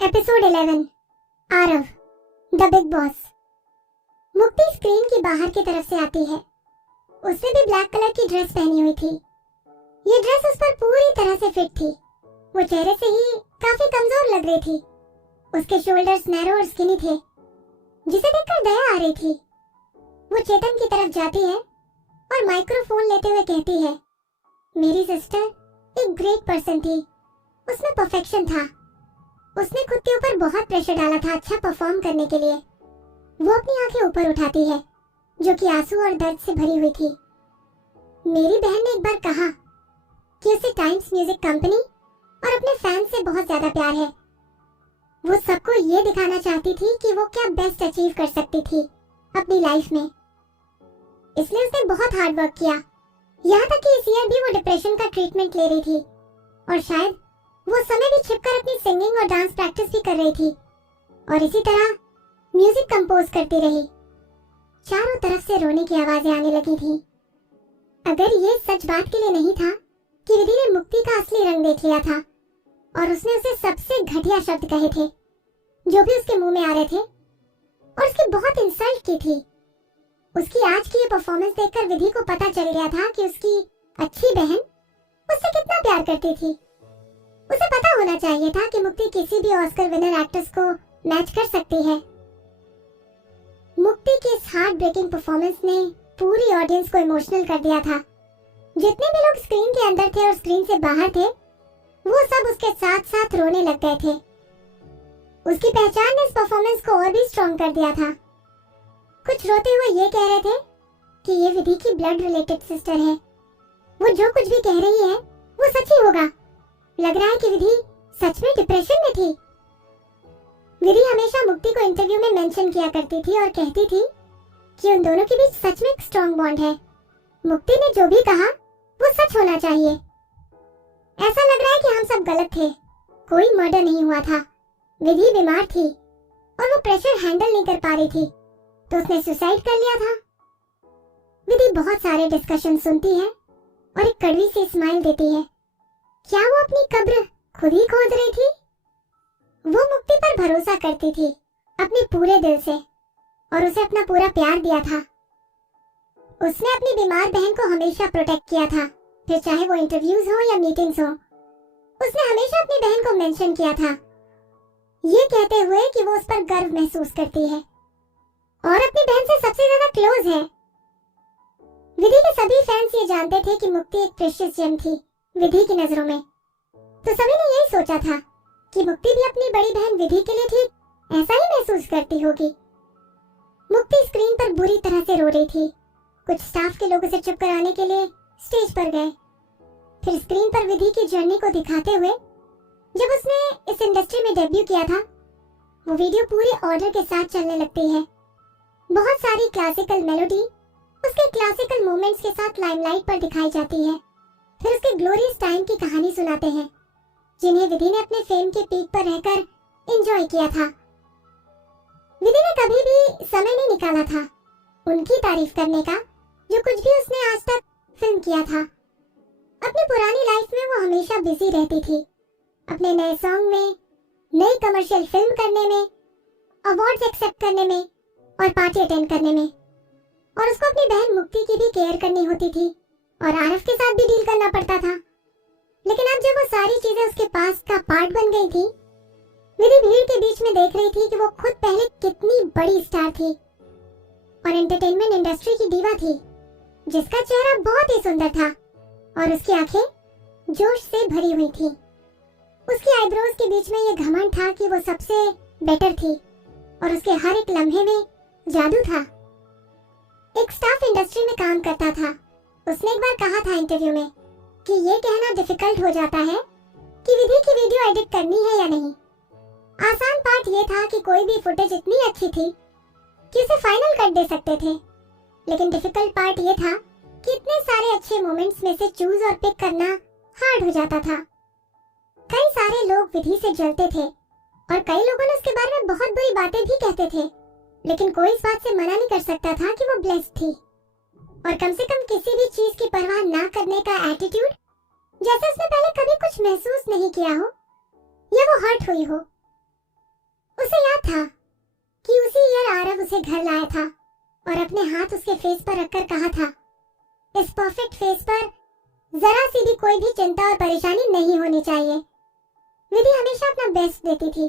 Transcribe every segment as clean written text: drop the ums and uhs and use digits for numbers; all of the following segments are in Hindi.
Episode 11 Aarav the big boss. मुक्ति स्क्रीन की बाहर की तरफ से आती है। उसने भी ब्लैक कलर की ड्रेस पहनी हुई थी। ये ड्रेस उस पर पूरी तरह से फिट थी। वो चेहरे से ही काफी कमजोर लग रही थी। उसके शोल्डर्स नैरो और स्किनी थे, जिसे देखकर दया आ रही थी। वो चेतन की तरफ जाती है और माइक्रोफोन लेते हुए कहती है, मेरी सिस्टर एक ग्रेट पर्सन थी। उसमें परफेक्शन था। उसने खुद के ऊपर बहुत प्रेशर डाला था अच्छा परफॉर्म करने के लिए। वो अपनी आंखें ऊपर उठाती है, जो कि आंसू और दर्द से भरी हुई थी। मेरी बहन ने एक बार कहा कि उसे टाइम्स म्यूजिक कंपनी और अपने फैंस से बहुत ज्यादा प्यार है। वो सबको ये दिखाना चाहती थी कि वो क्या बेस्ट अचीव कर सकती थी अपनी लाइफ में। इसलिए उसने बहुत हार्ड वर्क किया। यहाँ तक कि इस ईयर भी वो डिप्रेशन का ट्रीटमेंट ले रही थी और शायद वो समय भी छिपकर अपनी सिंगिंग और डांस प्रैक्टिस भी कर रही थी और इसी तरह म्यूजिक कंपोज करती रही। चारों तरफ से रोने की आवाजें आने लगी थी। अगर ये सच बात के लिए नहीं था कि विधि ने मुक्ति का असली रंग देख लिया था और उसने उसे सबसे घटिया शब्द कहे थे जो भी उसके मुंह में आ रहे थे और उसकी बहुत इंसल्ट की थी। उसकी आज की ये परफॉर्मेंस देखकर विधि को पता चल गया था कि उसकी अच्छी बहन उससे कितना प्यार करती थी। उसे पता होना चाहिए था कि मुक्ति किसी भी ऑस्कर विनर एक्ट्रेस को मैच कर सकती है। मुक्ति की इस हार्ट ब्रेकिंग परफॉर्मेंस ने पूरी ऑडियंस को इमोशनल कर दिया था। जितने भी लोग स्क्रीन के अंदर थे और स्क्रीन से बाहर थे, वो सब उसके साथ साथ रोने लग गए थे। उसकी पहचान ने इस परफॉर्मेंस को और भी स्ट्रॉन्ग कर दिया था। कुछ रोते हुए ये कह रहे थे कि ये विधि की ब्लड रिलेटेड सिस्टर है। वो जो कुछ भी कह रही है वो सच ही होगा। लग रहा है कि विधि सच में डिप्रेशन में थी। विधि हमेशा मुक्ति को इंटरव्यू में मेंशन किया करती थी और कहती थी कि उन दोनों के बीच सच में एक स्ट्रॉन्ग बॉन्ड है। मुक्ति ने जो भी कहा वो सच होना चाहिए। ऐसा लग रहा है कि हम सब गलत थे। कोई मर्डर नहीं हुआ था। विधि बीमार थी और वो प्रेशर हैंडल नहीं कर पा रही थी, तो उसने सुसाइड कर लिया था। विधि बहुत सारे डिस्कशन सुनती है और एक कड़वी सी स्माइल देती है। क्या वो अपनी कब्र खुद ही खोद रही थी? वो मुक्ति पर भरोसा करती थी अपने पूरे दिल से और उसे अपना पूरा प्यार दिया था। उसने अपनी बीमार बहन को हमेशा प्रोटेक्ट किया था, फिर चाहे वो इंटरव्यूज हो या मीटिंग्स हो। उसने हमेशा अपनी बहन को मेंशन किया था, ये कहते हुए कि वो उस पर गर्व महसूस करती है और अपनी बहन से सबसे ज्यादा क्लोज है। विधि के सभी फैंस ये जानते थे कि मुक्ति एक प्रेशियस जेम थी विधि की नजरों में, तो सभी ने यही सोचा था कि मुक्ति भी अपनी बड़ी बहन विधि के लिए ठीक ऐसा ही महसूस करती होगी। मुक्ति स्क्रीन पर बुरी तरह से रो रही थी। कुछ स्टाफ के लोग उसे चुप कराने के लिए स्टेज पर गए। फिर स्क्रीन पर विधि की जर्नी को दिखाते हुए, जब उसने इस इंडस्ट्री में डेब्यू किया था, वो वीडियो पूरे ऑर्डर के साथ चलने लगती है। बहुत सारी क्लासिकल मेलोडी उसके क्लासिकल मोमेंट्स के साथ लाइमलाइट पर दिखाई जाती है। फिर उसके ग्लोरियस टाइम की कहानी सुनाते हैं, जिन्हें विधि ने अपने फेम के पीक पर रहकर एंजॉय किया था। विधि ने कभी भी समय नहीं निकाला था उनकी तारीफ करने का, जो कुछ भी उसने आज तक फिल्म किया था। अपनी पुरानी लाइफ में वो हमेशा बिजी रहती थी, अपने नए सॉन्ग में, नई कमर्शियल फिल्म करने में, अवार्ड्स एक्सेप्ट करने में और पार्टी अटेंड करने में। और उसको अपनी बहन मुक्ति की भी केयर करनी होती थी और आरव के साथ भी डील करना पड़ता था। लेकिन अब जब वो सारी चीजें उसके पास का पार्ट बन गई थी, विधि भीड़ के बीच में देख रही थी कि वो खुद पहले कितनी बड़ी स्टार थी और एंटरटेनमेंट इंडस्ट्री की दीवा थी, जिसका चेहरा बहुत ही सुंदर था और उसकी आंखें जोश से भरी हुई थी। उसकी आईब्रोज के बीच में ये घमंड था कि वो सबसे बेटर थी और उसके हर एक लम्हे में जादू था। एक स्टाफ इंडस्ट्री में काम करता था। उसने एक बार कहा था इंटरव्यू में कि ये कहना डिफिकल्ट हो जाता है कि विधि की वीडियो एडिट करनी है या नहीं। आसान पार्ट ये था कि कोई भी फुटेज इतनी अच्छी थी कि उसे फाइनल कट दे सकते थे, लेकिन डिफिकल्ट पार्ट ये था कि इतने सारे अच्छे मोमेंट्स में से चूज और पिक करना हार्ड हो जाता था। कई सारे लोग विधि से जलते थे और कई लोगों ने उसके बारे में बहुत बुरी बातें भी कहते थे, लेकिन कोई इस बात से मना नहीं कर सकता था कि वो ब्लेस्ड थी और कम से कम किसी भी चीज की परवाह ना करने का एटीट्यूड, जैसे उसने पहले कभी कुछ महसूस नहीं किया हो या वो हर्ट हुई हो, उसे याद था कि उसी ईयर आरव उसे घर लाया था और अपने हाथ उसके फेस पर रखकर कहा था, इस परफेक्ट फेस पर जरा सी भी कोई भी चिंता और परेशानी नहीं होनी चाहिए। विधि हमेशा अपना बेस्ट देती थी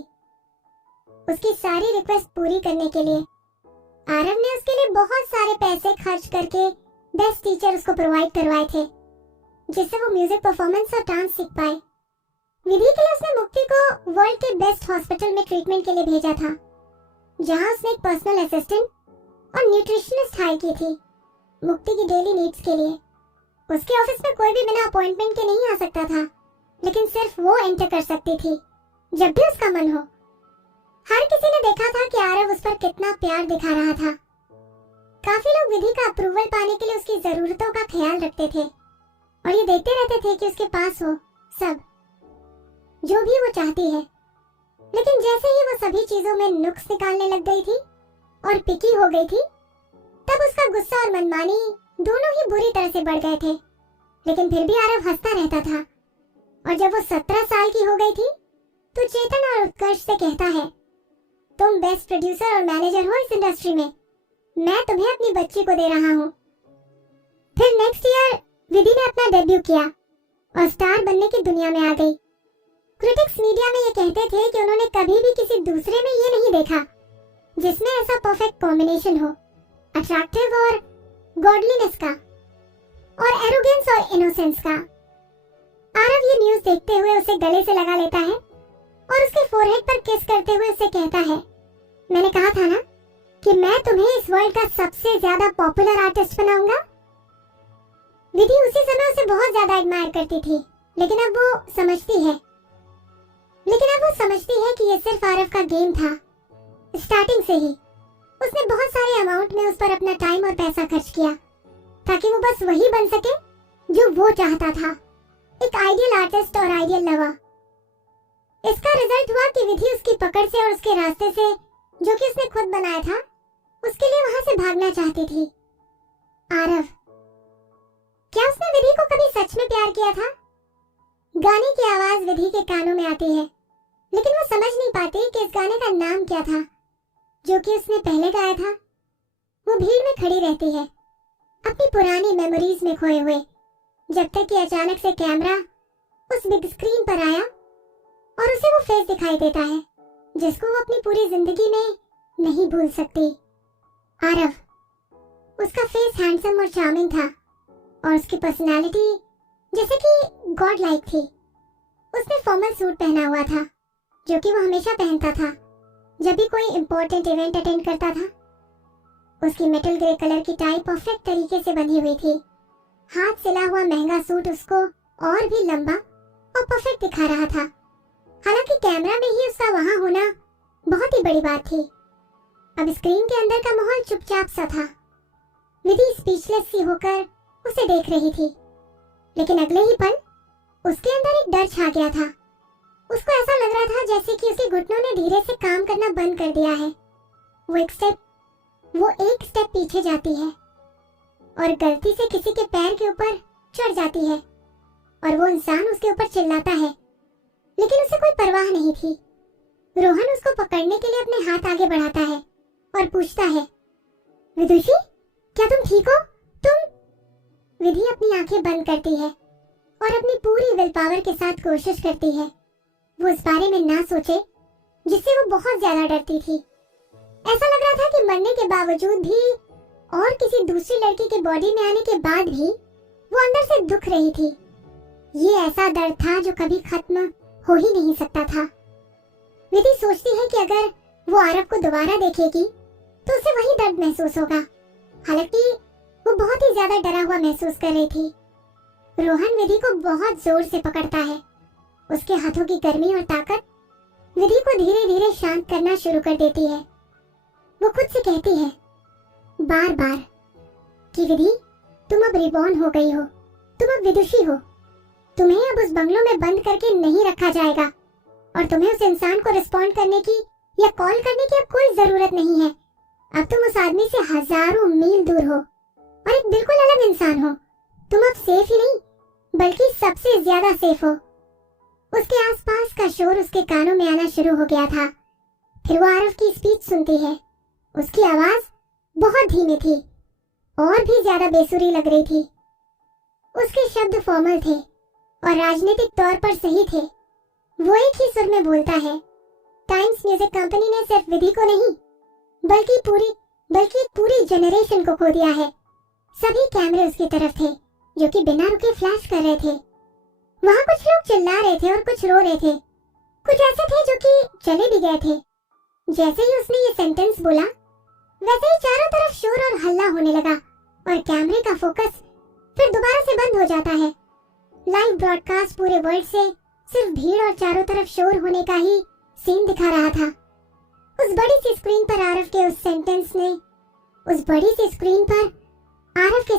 उसकी सारी रिक्वेस्ट पूरी करने के लिए। आरव ने उसके लिए बहुत सारे पैसे खर्च करके बेस्ट टीचर उसको प्रोवाइड करवाए थे, जिससे वो म्यूजिक परफॉर्मेंस और डांस सीख पाए। विधि के लिए उसने मुक्ति को वर्ल्ड के बेस्ट हॉस्पिटल में ट्रीटमेंट के लिए भेजा था, जहां उसने एक पर्सनल असिस्टेंट और न्यूट्रिशनिस्ट हायर की थी मुक्ति की डेली नीड्स के लिए। उसके ऑफिस में कोई भी बिना अपॉइंटमेंट के नहीं आ सकता था, लेकिन सिर्फ वो एंटर कर सकती थी जब भी उसका मन हो। हर किसी ने देखा था कि आरव उस पर कितना प्यार दिखा रहा था। काफी लोग विधि का अप्रूवल पाने के लिए उसकी जरूरतों का ख्याल रखते थे और ये देखते रहते थे कि उसके पास हो सब जो भी वो चाहती है। लेकिन जैसे ही वो सभी चीजों में नुक्स निकालने लग गई थी और पिकी हो गई थी, तब उसका गुस्सा और मनमानी दोनों ही बुरी तरह से बढ़ गए थे। लेकिन फिर भी आरव हंसता रहता था और जब वो 17 साल की हो गई थी तो चेतन और उत्कर्ष से कहता है, तुम बेस्ट प्रोड्यूसर और मैनेजर हो इस इंडस्ट्री में, मैं तुम्हें अपनी बच्ची को दे रहा हूँ। फिर नेक्स्ट ईयर विधि ने अपना डेब्यू किया और स्टार बनने की दुनिया में आ गई। क्रिटिक्स मीडिया में ये कहते थे कि उन्होंने कभी भी किसी दूसरे में ये नहीं देखा जिसमें ऐसा परफेक्ट कॉम्बिनेशन हो, अट्रैक्टिव और गॉडलीनेस का और एरोगेंस और इनोसेंस का। आरव ये न्यूज़ देखते हुए उसे गले से लगा लेता है और उसके फोरहेड पर किस करते हुए उसे कहता है, मैंने कहा था ना कि मैं तुम्हें इस वर्ल्ड का सबसे ज्यादा पॉपुलर आर्टिस्ट बनाऊंगा। विधि उसी समय उसे बहुत ज्यादा एडमायर करती थी, लेकिन अब वो समझती है कि ये सिर्फ आरव का गेम था। स्टार्टिंग से ही उसने बहुत सारे अमाउंट में उस पर अपना टाइम और पैसा खर्च किया ताकि वो बस वही बन सके जो वो चाहता था, एक आइडियल आर्टिस्ट और आइडियल लवर। इसका रिजल्ट हुआ कि विधि उसकी पकड़ से और उसके रास्ते से, जो कि उसने खुद बनाया था, उसके लिए वहां से भागना चाहती थी। आरव, क्या उसने विधि को कभी सच में प्यार किया था? गाने की आवाज विधि के कानों में आती है, लेकिन वो समझ नहीं पाती कि इस गाने का नाम क्या था जो कि उसने पहले गाया था। वो भीड़ में खड़ी रहती है अपनी पुरानी मेमोरीज में खोए हुए, जब तक कि अचानक से कैमरा उस बिग स्क्रीन पर आया और उसे वो फेस दिखाई देता है जिसको वो अपनी पूरी जिंदगी में नहीं भूल सकती। आरव, उसका फेस हैंडसम और चार्मिंग था और उसकी पर्सनालिटी जैसे कि गॉड लाइक थी। उसने फॉर्मल सूट पहना हुआ था जो कि वो हमेशा पहनता था जब भी कोई इम्पोर्टेंट इवेंट अटेंड करता था। उसकी मेटल ग्रे कलर की टाई परफेक्ट तरीके से बंधी हुई थी। हाथ सिला हुआ महंगा सूट उसको और भी लंबा और परफेक्ट दिखा रहा था। हालांकि कैमरा में ही उसका वहां होना बहुत ही बड़ी बात थी। अब स्क्रीन के अंदर का माहौल चुपचाप सा था। विधि स्पीचलेस सी होकर उसे देख रही थी, लेकिन अगले ही पल उसके अंदर एक डर छा गया था। उसको ऐसा लग रहा था जैसे कि उसके घुटनों ने धीरे से काम करना बंद कर दिया है। वो एक स्टेप पीछे जाती है और गलती से किसी के पैर के ऊपर चढ़ जाती है और वो इंसान उसके ऊपर चिल्लाता है, लेकिन उसे कोई परवाह नहीं थी। रोहन उसको पकड़ने के लिए अपने हाथ आगे बढ़ाता है और पूछता है, विदुषी, क्या तुम ठीक हो? विधि अपनी आंखें बंद करती है और अपनी पूरी विल पावर के साथ कोशिश करती है वो इस बारे में ना सोचे जिससे वो बहुत ज्यादा डरती थी। ऐसा लग रहा था कि मरने के बावजूद भी और किसी दूसरी लड़की के बॉडी में आने के बाद भी वो अंदर से दुख रही थी। ये ऐसा दर्द था जो कभी खत्म हो ही नहीं सकता था। विधि सोचती है कि अगर वो आरव को दोबारा देखेगी तो उसे वही दर्द महसूस होगा। हालांकि वो बहुत ही ज्यादा डरा हुआ महसूस कर रही थी। रोहन विधि को बहुत जोर से पकड़ता है। उसके हाथों की गर्मी और ताकत विधि को धीरे धीरे शांत करना शुरू कर देती है। वो खुद से कहती है बार बार कि विधि, तुम अब रिबॉर्न हो गई हो, तुम अब विदुषी हो। तुम्हें अब उस बंगलों में बंद करके नहीं रखा जाएगा और तुम्हें उस इंसान को रिस्पॉन्ड करने की या कॉल करने की अब कोई जरूरत नहीं है। अब तुम उस आदमी से हजारों मील दूर हो और एक बिल्कुल अलग इंसान हो। तुम अब सेफ ही नहीं बल्कि सबसे ज्यादा सेफ हो। उसके आसपास का शोर उसके कानों में आना शुरू हो गया था। फिर वो आरव की स्पीच सुनती है। उसकी आवाज बहुत धीमी थी और भी ज्यादा बेसुरी लग रही थी। उसके शब्द फॉर्मल थे और राजनीतिक तौर पर सही थे। वो एक ही सुर में बोलता है। टाइम्स म्यूजिक कंपनी ने सिर्फ विधि को नहीं बल्कि एक पूरी जनरेशन को खो दिया है। सभी कैमरे उसकी तरफ थे जो कि बिना रुके फ्लैश कर रहे थे। वहाँ कुछ लोग चिल्ला रहे थे और कुछ रो रहे थे। कुछ ऐसे थे जो कि चले भी गए थे। जैसे ही उसने ये सेंटेंस बोला वैसे ही चारों तरफ शोर और हल्ला होने लगा और कैमरे का फोकस फिर दोबारा से बंद हो जाता है। लाइव ब्रॉडकास्ट पूरे वर्ल्ड से सिर्फ भीड़ और चारों तरफ शोर होने का ही सीन दिखा रहा था। उस बड़ी सी स्क्रीन पर आरव के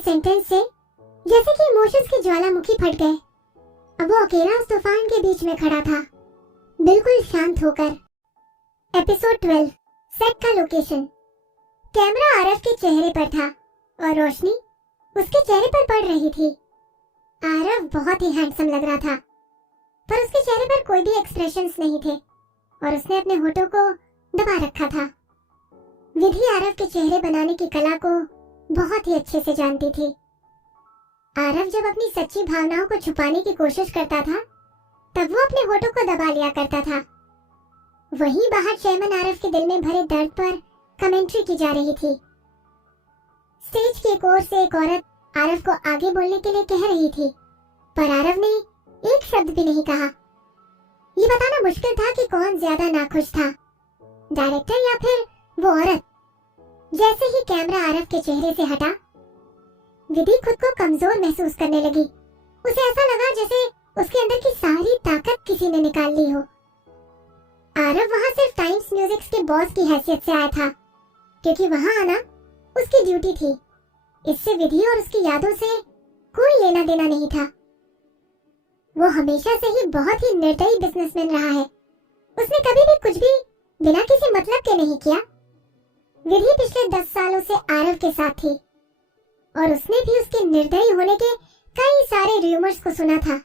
सेंटेंस से जैसे कि इमोशंस की ज्वालामुखी फट गए। अब वो अकेला उस तूफान के बीच में खड़ा था, बिल्कुल शांत होकर। एपिसोड 12 सेट का लोकेशन। कैमरा आरव के चेहरे पर था और रोशनी उसके चेहरे पर पड़ रही थी। आरव बहुत ही हैंडसम लग रहा था पर उसके चेहरे पर कोई भी एक्सप्रेशंस नहीं थे और उसने अपने होठों को दबा रखा था। विधि आरव के चेहरे बनाने की कला को बहुत ही अच्छे से जानती थी। आरव जब अपनी सच्ची भावनाओं को छुपाने की कोशिश करता था तब वो अपने होठों को दबा लिया करता था। वहीं बाहर चेयरमैन आरव के दिल में भरे दर्द पर कमेंट्री की जा रही थी। स्टेज की एक ओर से एक औरत आरव को आगे बोलने के लिए कह रही थी पर आरव ने एक शब्द भी नहीं कहा। ये बताना मुश्किल था कि कौन ज्यादा नाखुश था, डायरेक्टर या फिर वो औरत। जैसे ही कैमरा आरव के चेहरे से हटा विधि खुद को कमजोर महसूस करने लगी। उसे ऐसा लगा जैसे उसके अंदर की सारी ताकत किसी ने निकाल ली हो। आरव वहाँ सिर्फ टाइम्स म्यूजिक के बॉस की हैसियत से आया था क्योंकि वहाँ आना उसकी ड्यूटी थी। इससे विधि और उसकी यादों से कोई लेना देना नहीं था। वो हमेशा से ही बहुत ही निर्दयी बिजनेसमैन रहा है। उसने कभी भी कुछ भी बिना किसी मतलब के नहीं किया। विधि पिछले 10 सालों से आरव के साथ थी और उसने भी उसके निर्दयी होने के कई सारे रूमर्स को सुना था।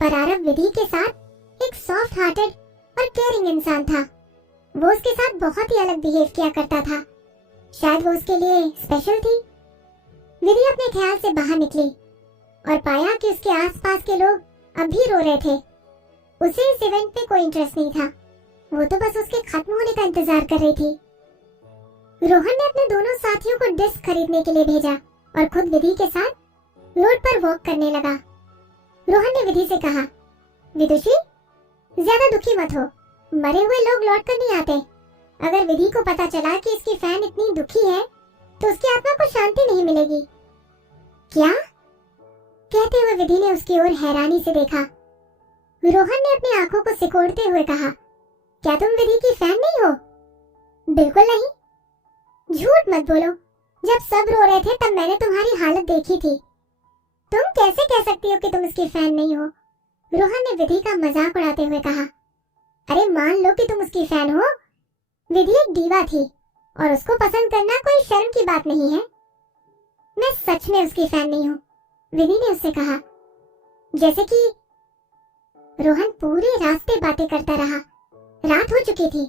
पर आरव विधि के साथ एक सॉफ्ट हार्टेड और केयरिंग इंसान था। वो उसके साथ बहुत ही अलग बिहेव किया करता था। शायद वो उसके लिए स्पेशल थी। विधि अपने ख्याल से बाहर निकली और पाया कि उसके आसपास के लोग अब भी रो रहे थे। उसे इस इवेंट में कोई इंटरेस्ट नहीं था। वो तो बस उसके खत्म होने का इंतजार कर रही थी। रोहन ने अपने दोनों साथियों को डिस्क खरीदने के लिए भेजा और खुद विधि के साथ रोड पर वॉक करने लगा। रोहन ने विधि से कहा, विदुषी ज्यादा दुखी मत हो, मरे हुए लोग लौट कर नहीं आते। अगर विधि को पता चला कि इसकी फैन इतनी दुखी है तो उसकी आत्मा को शांति नहीं मिलेगी। क्या? कहते हुए विधि ने उसकी ओर हैरानी से देखा। रोहन ने अपनी आंखों को सिकोड़ते हुए कहा, क्या तुम विधि की फैन नहीं हो? बिल्कुल नहीं। झूठ मत बोलो, जब सब रो रहे थे तब मैंने तुम्हारी हालत देखी थी। तुम कैसे कह सकती हो कि तुम उसकी फैन नहीं हो? रोहन ने विधि का मजाक उड़ाते हुए कहा। अरे मान लो कि तुम उसकी फैन हो। विधि एक दीवा थी और उसको पसंद करना कोई शर्म की बात नहीं है। मैं सच में उसकी फैन नहीं हूँ, विधि ने उससे कहा। जैसे कि रोहन पूरे रास्ते बातें करता रहा। रात हो चुकी थी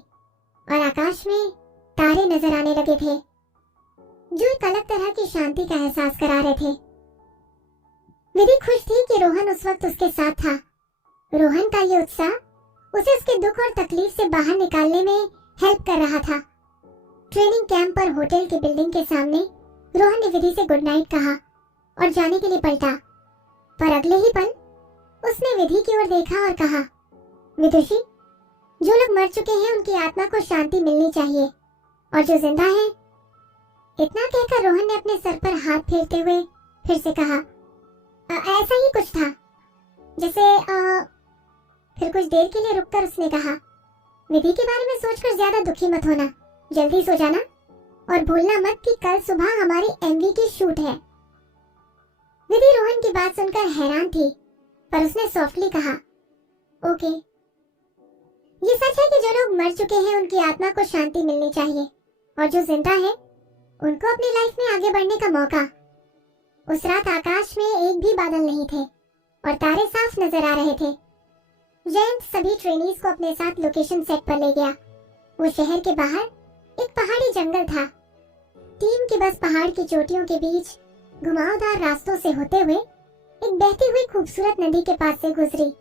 और आकाश में तारे नजर आने लगे थे जो एक अलग तरह की शांति का एहसास करा रहे थे। विधि खुश थी कि रोहन उस वक्त उसके साथ था। रोहन का ये उत्साह उसे उसके दुख और तकलीफ से बाहर निकालने में हेल्प कर रहा था। ट्रेनिंग कैंप पर होटल की बिल्डिंग के सामने रोहन ने विधि से गुड नाइट कहा और जाने के लिए पलटा, पर अगले ही पल उसने विधि की ओर देखा और कहा, विदुषी, जो लोग मर चुके हैं उनकी आत्मा को शांति मिलनी चाहिए और जो जिंदा है। इतना कहकर रोहन ने अपने सर पर हाथ फेरते हुए फिर से कहा, ऐसा ही कुछ था जैसे फिर कुछ देर के लिए रुककर उसने कहा, विधि के बारे में सोचकर ज्यादा दुखी मत होना, जल्दी सो जाना और भूलना मत कि कल सुबह हमारी एमवी की शूट है। विधि रोहन की बात सुनकर हैरान थी पर उसने सॉफ्टली कहा, ओके। ये सच है कि जो लोग मर चुके हैं उनकी आत्मा को शांति मिलनी चाहिए और जो जिंदा है उनको अपनी लाइफ में आगे बढ़ने का मौका। उस रात आकाश में एक भी बादल नहीं थे और तारे साफ नजर आ रहे थे। जयंत सभी ट्रेनीज को अपने साथ लोकेशन सेट पर ले गया वो शहर के बाहर एक पहाड़ी जंगल था। टीम की बस पहाड़ की चोटियों के बीच घुमावदार रास्तों से होते हुए एक बहती हुई खूबसूरत नदी के पास से गुजरी।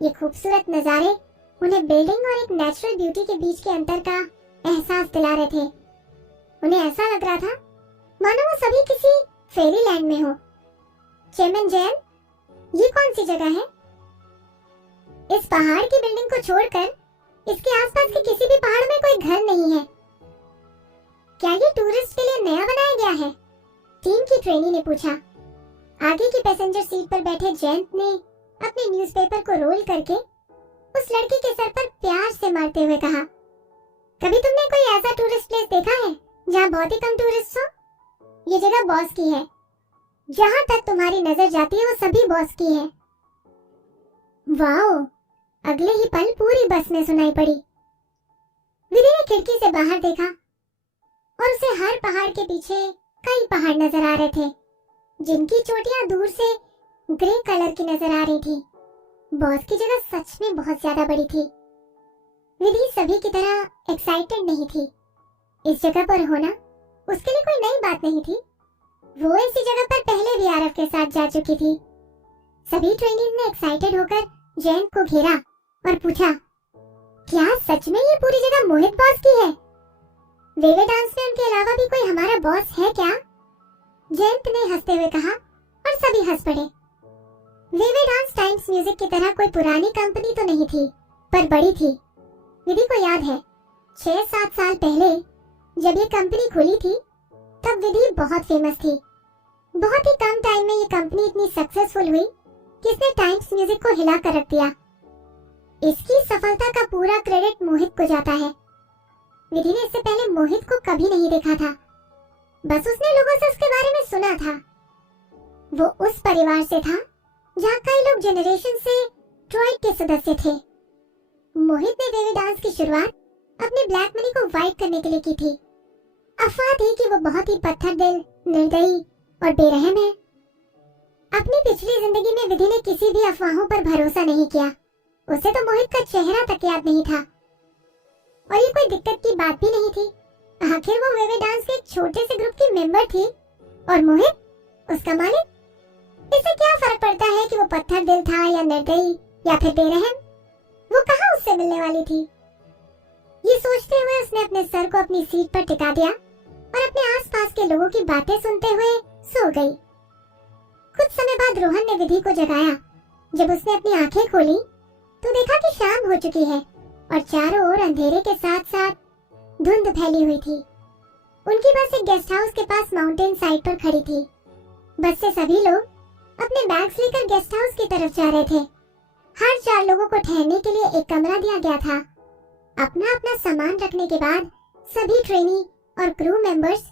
ये खूबसूरत नजारे उन्हें बिल्डिंग और एक नेचुरल ब्यूटी के बीच के अंतर का एहसास दिला रहे थे। उन्हें ऐसा लग रहा था मानो वो सभी किसी फेरी लैंड में हो। चेमन जैन, ये कौन सी जगह है? इस पहाड़ की बिल्डिंग को छोड़कर इसके आसपास के किसी भी पहाड़ में कोई घर नहीं है। क्या ये टूरिस्ट के लिए नया बनाया गया है? टीम की ट्रेनी ने पूछा। आगे की पैसेंजर सीट पर बैठे जयंत ने अपने न्यूज़पेपर को रोल करके उस लड़की के सर पर प्यार से मारते हुए कहा, कभी तुमने कोई ऐसा टूरिस्ट प्लेस देखा है जहाँ बहुत ही कम टूरिस्ट हो? ये जगह बॉस की है। जहाँ तक तुम्हारी नजर जाती है वो सभी बॉस की है। वाओ! अगले ही पल पूरी बस में सुनाई पड़ी। विधि ने खिड़की से बाहर देखा और उसे हर पहाड़ के पीछे कई पहाड़ नजर आ रहे थे, जिनकी चोटियां दूर से ग्रे कलर की नजर आ रही थी। बॉस की जगह सच में बहुत ज्यादा बड़ी थी। विधि सभी की तरह एक्साइटेड नहीं थी। इस जगह पर होना उसके लिए कोई नई बात नहीं थी। वो इसी जगह पर पहले भी आरव के साथ जा चुकी थी। सभी ट्रेनीज ने एक्साइटेड होकर जयंत को घेरा और पूछा, क्या सच में ये पूरी जगह मोहित बॉस की है? वेवे डांस में उनके अलावा भी कोई हमारा बॉस है क्या? जयंत ने हंसते हुए कहा और सभी हंस पड़े। वेवे डांस टाइम्स म्यूजिक की तरह कोई पुरानी कंपनी तो नहीं थी, पर बड़ी थी। विधि को याद है 6-7 साल पहले जब ये कंपनी खुली थी तब विधि बहुत फेमस थी। बहुत ही कम टाइम में ये कंपनी इतनी सक्सेसफुल हुई कि इसने टाइम्स म्यूजिक को हिला कर रख दिया। इसकी सफलता का पूरा क्रेडिट मोहित को जाता है। विधि ने इससे पहले मोहित को कभी नहीं देखा था, बस उसने लोगों से उसके बारे में सुना था। वो उस परिवार से था जहाँ कई लोग जनरेशन से ट्रॉय के सदस्य थे। मोहित ने वेवे डांस की शुरुआत अपने ब्लैक मनी को वाइट करने के लिए की थी। अफवाह थी कि वो बहुत ही पत्थर दिल, निर्दयी और बेरहम है। अपनी पिछली जिंदगी में विधि ने किसी भी अफवाहों पर भरोसा नहीं किया। उसे तो मोहित का चेहरा तक याद नहीं था और ये कोई दिक्कत की बात भी नहीं थी। आखिर वो वेवे डांस के एक छोटे से ग्रुप की मेंबर थी और मोहित उसका मालिक। इससे क्या फर्क पड़ता है कि वो पत्थर दिल था या निर्दयी या फिर बेरहम? वो कहाँ उससे मिलने वाली थी? ये सोचते हुए उसने अपने सर को अपनी सीट पर टिका दिया और अपने आसपास के लोगों की बातें सुनते हुए सो गई। कुछ समय बाद रोहन ने विधि को जगाया। जब उसने अपनी आंखें खोली तो देखा कि शाम हो चुकी है और चारों ओर अंधेरे के साथ साथ धुंध फैली हुई थी। उनकी बस एक गेस्ट हाउस के पास माउंटेन साइड पर खड़ी थी। बस से सभी लोग अपने बैग्स लेकर गेस्ट हाउस की तरफ जा रहे थे। हर 4 लोगों को ठहरने के लिए एक कमरा दिया गया था। अपना अपना सामान रखने के बाद सभी ट्रेनी और क्रू मेंबर्स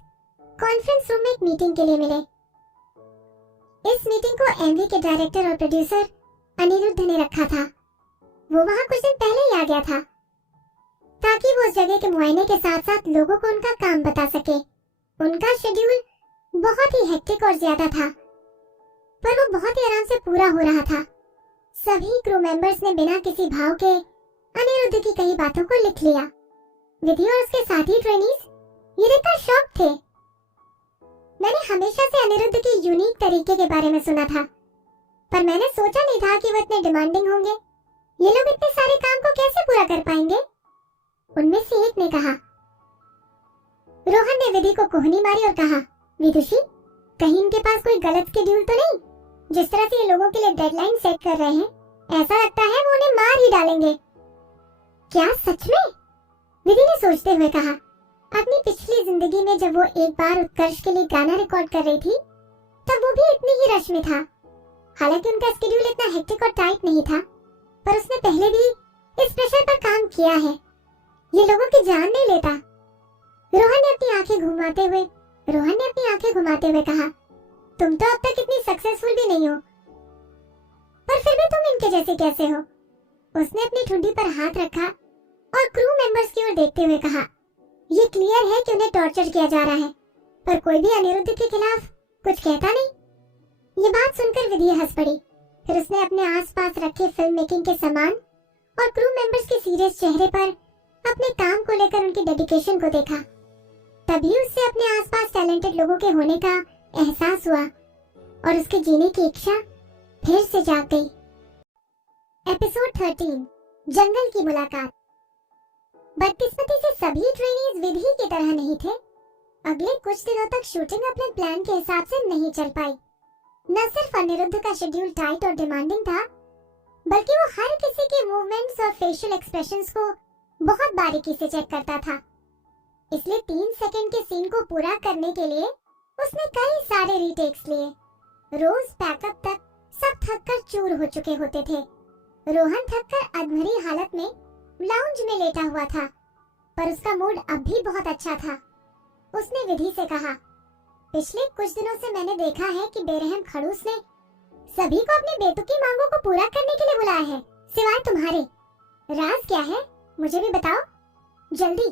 कॉन्फ्रेंस रूम में एक मीटिंग के लिए मिले। इस मीटिंग को एमवी के डायरेक्टर और प्रोड्यूसर अनिरुद्ध ने रखा था। वो वहाँ कुछ दिन पहले ही आ गया था ताकि वो उस जगह के मुआयने के साथ साथ लोगों को उनका काम बता सके। उनका शेड्यूल बहुत ही हेक्टिक और ज्यादा था, पर वो बहुत ही आराम से पूरा हो रहा था। सभी क्रू मेंबर्स ने बिना किसी भाव के अनिरुद्ध की कई बातों को लिख लिया। विधि और उसके साथी ट्रेनीज ये देखकर शॉक थे। मैंने हमेशा से अनिरुद्ध के यूनिक तरीके के बारे में सुना था, पर मैंने सोचा नहीं था कि वो इतने डिमांडिंग होंगे। ये लोग इतने सारे काम को कैसे पूरा कर पाएंगे? उनमें से एक ने कहा। रोहन ने विधि को कोहनी मारी और कहा, विदुषी, कहीं इनके पास कोई गलत शेड्यूल तो नहीं? जिस तरह से ये लोगों के लिए डेडलाइन सेट कर रहे हैं, ऐसा लगता है वो उन्हें मार ही डालेंगे। क्या सच में? विधि ने सोचते हुए कहा। अपनी पिछली जिंदगी में जब वो एक बार उत्कर्ष के लिए गाना रिकॉर्ड कर रही थी तब वो भी इतनी ही रश में था। हालांकि उनका शेड्यूल इतना हेक्टिक और टाइट नहीं था, पर उसने पहले भी इस प्रेशर पर काम किया है। ये लोगों की जान नहीं लेता। रोहन ने अपनी आंखें घुमाते हुए कहा, तुम तो अब तक इतनी सक्सेसफुल भी नहीं हो, पर फिर भी तुम इनके जैसे कैसे हो? उसने अपनी ठुड्डी पर हाथ रखा और क्रू मेंबर्स की ओर देखते हुए कहा, ये क्लियर है कि उन्हें टॉर्चर किया जा रहा है, पर कोई भी अनिरुद्ध के खिलाफ कुछ कहता नहीं। ये बात सुनकर विधि हंस पड़ी। फिर उसने अपने आसपास रखे फिल्म मेकिंग के सामान और क्रू मेंबर्स के सीरियस चेहरे पर अपने काम को लेकर उनकी डेडिकेशन को देखा। तभी उससे अपने आसपास टैलेंटेड लोगों के होने का एहसास हुआ और उसके जीने की इच्छा फिर से जाग गई। एपिसोड 13, जंगल की मुलाकात। बदकिस्मती से सभी ट्रेनीज विधि की तरह नहीं थे। अगले कुछ दिनों तक शूटिंग अपने प्लान के हिसाब से नहीं चल पाई। न सिर्फ अनिरुद्ध का शेड्यूल टाइट और डिमांडिंग था, बल्कि वो हर किसी के मूवमेंट्स और फेशियल एक्सप्रेशंस को बहुत बारीकी से चेक करता था। इसलिए 3 सेकंड के सीन को पूरा करने के लिए उसने कई सारे रीटेक्स लिए। रोज पैकअप तक सब थककर चूर हो चुके होते थे। रोहन थककर अधमरी हालत में लाउंज में लेटा हुआ था, पर उसका मूड अब भी बहुत अच्छा था। उसने विधि से कहा, पिछले कुछ दिनों से मैंने देखा है कि बेरहम खड़ूस ने सभी को अपनी बेतुकी मांगों को पूरा करने के लिए बुलाया है, सिवाय तुम्हारे। राज क्या है, मुझे भी बताओ जल्दी।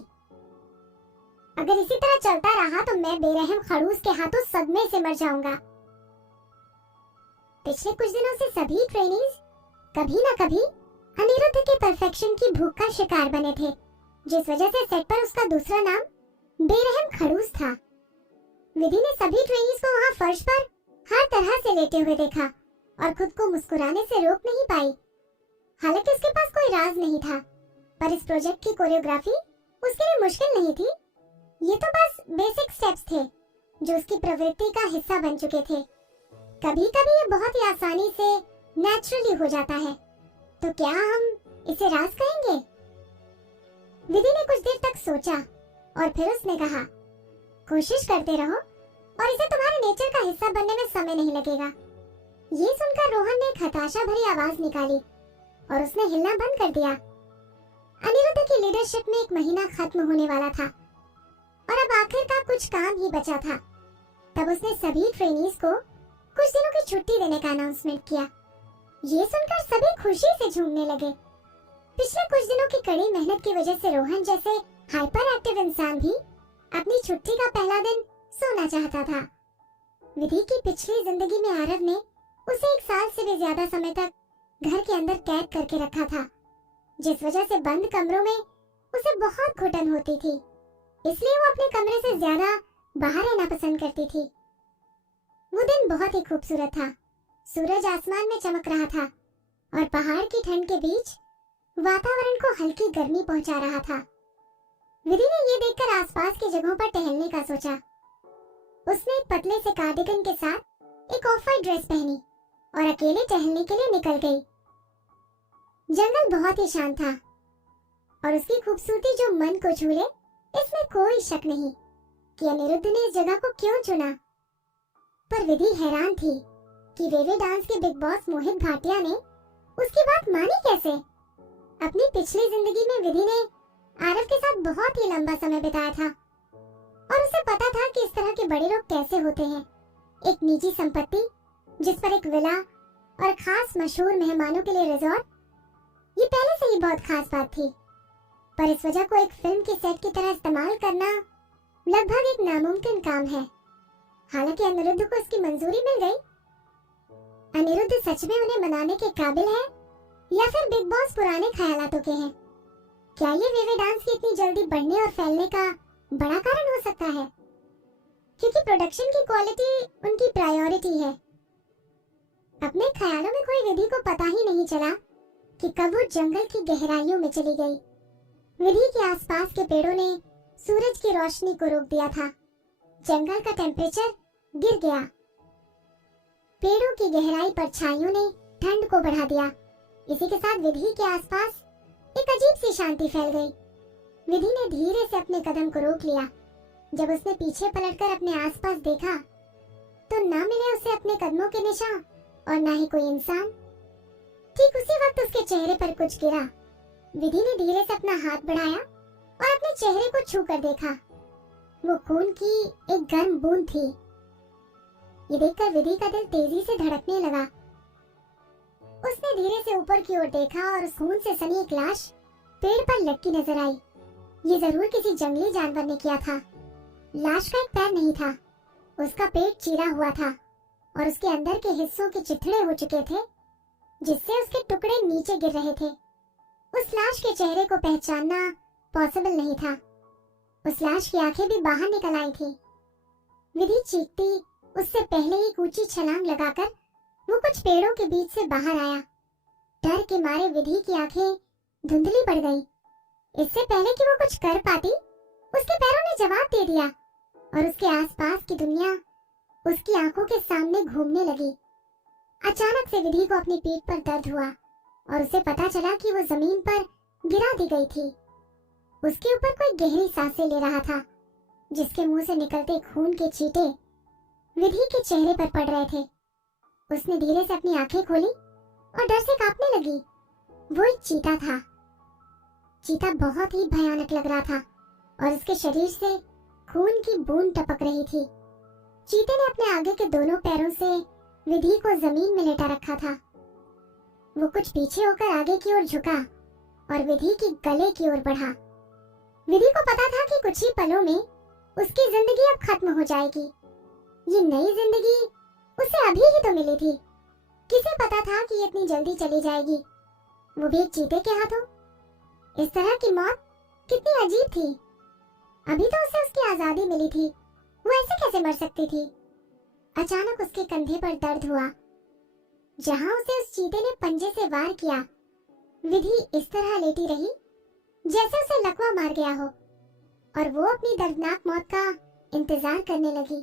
अगर इसी तरह चलता रहा तो मैं बेरहम खड़ूस के हाथों सदमे से मर जाऊंगा। पिछले कुछ दिनों से सभी ट्रेनीज कभी न कभी अनिरुद्ध के परफेक्शन की भूख का शिकार बने थे, जिस वजह से सेट पर उसका दूसरा नाम बेरहम खड़ूस था। विधि ने सभी ट्रेनीज को वहां फर्श पर हर तरह से लेटे हुए देखा और खुद को मुस्कुराने से रोक नहीं पाई। हालांकि उसके पास कोई राज नहीं था, पर इस प्रोजेक्ट की कोरियोग्राफी उसके लिए मुश्किल नहीं थी। ये तो बस बेसिक स्टेप्स थे जो उसकी प्रवृत्ति का हिस्सा बन चुके थे। कभी कभी ये बहुत ही आसानी से नेचुरली हो जाता है। तो क्या हम इसे राज कहेंगे? विधि ने कुछ देर तक सोचा और फिर उसने कहा, कोशिश करते रहो और इसे तुम्हारे नेचर का हिस्सा बनने में समय नहीं लगेगा। ये सुनकर रोहन ने एक हताशा भरी आवाज निकाली और उसने हिलना बंद कर दिया। अनिरुद्ध की लीडरशिप में 1 महीना खत्म होने वाला था और अब आखिर का कुछ काम ही बचा था। तब उसने सभी ट्रेनीज को कुछ दिनों की छुट्टी देने का अनाउंसमेंट किया। ये सुनकर सभी खुशी से झूमने लगे। पिछले कुछ दिनों की कड़ी मेहनत की वजह से रोहन जैसे हाइपर एक्टिव इंसान भी अपनी छुट्टी का पहला दिन सोना चाहता था। विधि की पिछली जिंदगी में आरव ने उसे 1 साल से भी ज्यादा समय तक घर के अंदर कैद करके रखा था, जिस वजह से बंद कमरों में उसे बहुत घुटन होती थी। इसलिए वो अपने कमरे से ज्यादा बाहर रहना पसंद करती थी। वो दिन बहुत ही खूबसूरत था। सूरज आसमान में चमक रहा था और पहाड़ की ठंड के बीच वातावरण को हल्की गर्मी पहुंचा रहा था। विधि ने ये देखकर आसपास की जगहों पर टहलने का सोचा। उसने एक पतले से कार्डिगन के साथ एक ऑफ वाइट ड्रेस पहनी और अकेले टहलने के लिए निकल गई। जंगल बहुत ही शांत था और उसकी खूबसूरती जो मन को छू ले, इसमें कोई शक नहीं कि अनिरुद्ध ने इस जगह को क्यों चुना। पर विधि हैरान थी कि वेवे डांस के बिग बॉस मोहित भाटिया ने उसकी बात मानी कैसे। अपनी पिछली जिंदगी में विधि ने आरव के साथ बहुत ही लंबा समय बिताया था और उसे पता था कि इस तरह के बड़े लोग कैसे होते हैं। एक निजी संपत्ति जिस पर एक विला और खास मशहूर मेहमानों के लिए रिजॉर्ट, ये पहले से ही बहुत खास बात थी। पर इस वजह को एक फिल्म के सेट की तरह इस्तेमाल करना लगभग एक नामुमकिन काम है। हालांकि अनिरुद्ध को इसकी मंजूरी मिल गई। अनिरुद्ध सच में उन्हें मनाने के काबिल है या फिर बिग बॉस पुराने ख्यालातों के हैं? क्या ये वेवे डांस की इतनी जल्दी बढ़ने और फैलने का बड़ा कारण हो सकता है? क्योंकि प्रोडक्शन की क्वालिटी उनकी प्रायोरिटी है। अपने ख्यालों में कोई विधि को पता ही नहीं चला कि कब वो जंगल की गहराइयों में चली गई। विधि के आसपास के पेड़ों ने सूरज की रोशनी को रोक दिया था। जंगल का टेम्परेचर गिर गया। पेड़ों की गहराई पर छाइयों ने ठंड को बढ़ा दिया। इसी के साथ विधि के आसपास एक अजीब सी शांति फैल गई। विधि ने धीरे से अपने कदम को रोक लिया। जब उसने पीछे पलटकर अपने आसपास देखा तो ना मिले उसे अपने कदमों के निशान और ना ही कोई इंसान। ठीक उसी वक्त उसके चेहरे पर कुछ गिरा। विधि ने धीरे से अपना हाथ बढ़ाया और अपने चेहरे को छू कर देखा। वो खून की एक गर्म बूंद थी। ये देखकर विधि का दिल तेजी से धड़कने लगा। उसने धीरे से ऊपर की ओर देखा और उस खून से सनी एक लाश पेड़ पर लटकी नजर आई। ये जरूर किसी जंगली जानवर ने किया था। लाश का एक पैर नहीं था, उसका पेट चीरा हुआ था और उसके अंदर के हिस्सों के चिथड़े हो चुके थे, जिससे उसके टुकड़े नीचे गिर रहे थे। उस लाश के चेहरे को पहचानना पॉसिबल नहीं था। उस लाश की आंखें भी बाहर निकल आई थी। विधि चीखती उससे पहले ही ऊंची छलांग लगाकर वो कुछ पेड़ों के बीच से बाहर आया। डर के मारे विधि की आंखें धुंधली पड़ गईं। इससे पहले कि वो कुछ कर पाती, उसके पैरों ने जवाब दे दिया और उसके आसपास की दुनिया उसकी आंखों के सामने घूमने लगी। अचानक से विधि को अपनी पीठ पर दर्द हुआ और उसे पता चला कि वो जमीन पर गिरा दी गई थी। उसके ऊपर कोई गहरी सांसें ले रहा था, जिसके मुंह से निकलते खून के छींटे विधि के चेहरे पर पड़ रहे थे। उसने धीरे से अपनी आंखें खोली और डर से कांपने लगी। वो एक चीता था। चीता बहुत ही भयानक लग रहा था और उसके शरीर से खून की बूंद टपक रही थी। चीते ने अपने आगे के दोनों पैरों से विधि को जमीन में लेटा रखा था। वो कुछ पीछे होकर आगे की ओर झुका और विधि की गले की ओर बढ़ा। विधि को पता था कि कुछ ही पलों में उसकी जिंदगी अब खत्म हो जाएगी। ये नई जिंदगी उसे अभी ही तो मिली थी। किसे पता था कि ये इतनी जल्दी चली जाएगी, वो भी एक चीते के हाथों। इस तरह की मौत कितनी अजीब थी। अभी तो उसे उसकी आजादी मिली थी, वो ऐसे कैसे मर सकती थी। अचानक उसके कंधे पर दर्द हुआ। जहां उसे उस चीते ने पंजे से वार किया, विधि इस तरह लेटी रही जैसे उसे लकवा मार गया हो और वो अपनी दर्दनाक मौत का इंतजार करने लगी।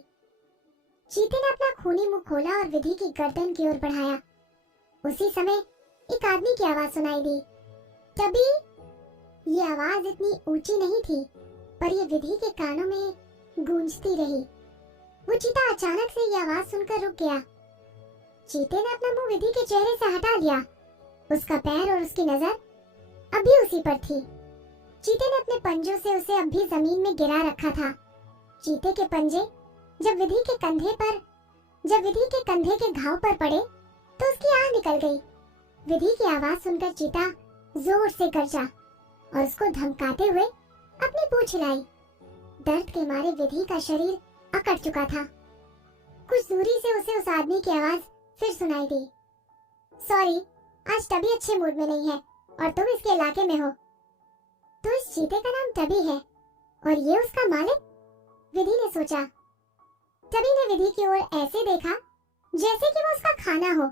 चीते ने अपना खूनी मुंह खोला और विधि की गर्दन की ओर बढ़ाया। उसी समय एक आदमी की आवाज सुनाई दी, टबी। ये आवाज इतनी ऊंची नहीं थी, पर ये विधि के कानों में गूंजती रही। वो चीता अचानक से ये आवाज सुनकर रुक गया। चीते ने अपना मुंह विधि के चेहरे से हटा लिया। उसका पैर और उसकी नजर अभी उसी पर थी। चीते ने अपने पंजों से उसे अभी जमीन में गिरा रखा था। चीते के पंजे जब विधि के कंधे के घाव पर पड़े तो उसकी आह निकल गई। विधि की आवाज सुनकर चीता जोर से गरजा और उसको धमकाते हुए अपनी पूंछ हिलाई। दर्द के मारे विधि का शरीर अकड़ चुका था। कुछ दूरी से उसे उस आदमी की आवाज फिर सुनाई दी, सॉरी, आज टबी अच्छे मूड में नहीं है और तुम इसके इलाके में हो। तो इस चीते का नाम टबी है और ये उसका मालिक? विधि ने सोचा। टबी ने विधि की ओर ऐसे देखा जैसे कि वो उसका खाना हो।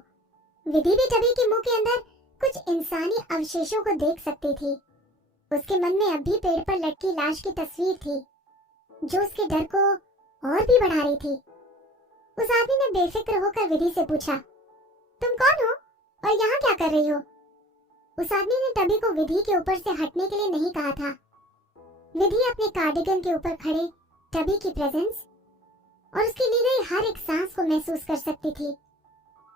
विधि भी टबी के मुंह के अंदर कुछ इंसानी अवशेषों को देख सकती थी। उसके मन में अब भी पेड़ पर लटकी लाश की तस्वीर थी, जो उसके डर को और भी बढ़ा रही थी। उस आदमी ने बेफिक्र होकर विधि से पूछा, तुम कौन हो और यहाँ क्या कर रही हो? उस आदमी ने टबी को विधि के ऊपर से हटने के लिए नहीं कहा था। विधि अपने कार्डिगन के ऊपर खड़े टबी की प्रेजेंस और उसकी ली गई हर एक सांस को महसूस कर सकती थी।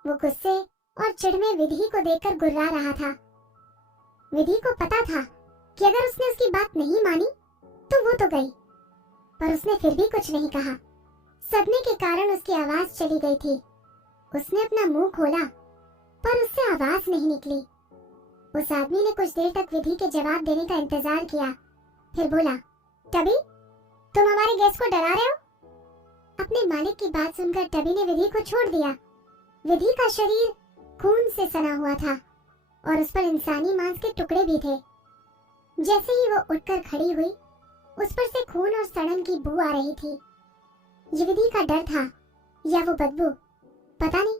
वो गुस्से और चिढ़ में विधि को देखकर गुर्रा रहा था। विधि को पता था कि अगर उसने उसकी बात नहीं मानी तो वो तो गई, पर उसने फिर भी कुछ नहीं कहा। सदमे के कारण उसकी आवाज चली गई थी। उसने अपना मुंह खोला पर उससे आवाज नहीं निकली। उस आदमी ने कुछ देर तक विधि के जवाब देने का इंतजार किया, फिर बोला, टबी, तुम हमारे गेस्ट को डरा रहे हो? अपने मालिक की बात सुनकर टबी ने विधि को छोड़ दिया। विधि का शरीर खून से सना हुआ था और उस पर इंसानी मांस के टुकड़े भी थे। जैसे ही वो उठकर खड़ी हुई, उस पर से खून और सड़न की बू आ रही थी। ये विधि का डर था या वो बदबू, पता नहीं,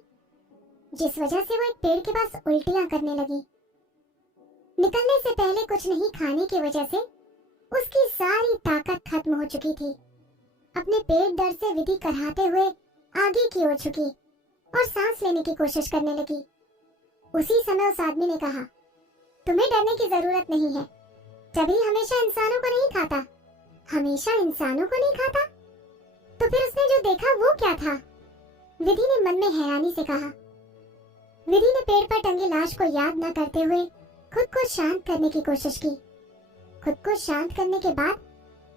जिस वजह से वो एक पेड़ के पास उल्टियां करने लगी। निकलने से पहले कुछ नहीं खाने की वजह से उसकी सारी ताकत खत्म हो चुकी थी। अपने पेट दर्द से विधि कराहते हुए आगे की ओर झुकी और सांस लेने की कोशिश करने लगी। उसी समय उस आदमी ने कहा, तुम्हें डरने की जरूरत नहीं है। टबी हमेशा इंसानों को नहीं खाता। हमेशा इंसानों को नहीं खाता? तो फिर उसने जो देखा वो क्या था? विधि ने मन में हैरानी से कहा। विधि ने पेड़ पर टंगी लाश को याद न करते हुए खुद को शांत करने की कोशिश की। खुद को शांत करने के बाद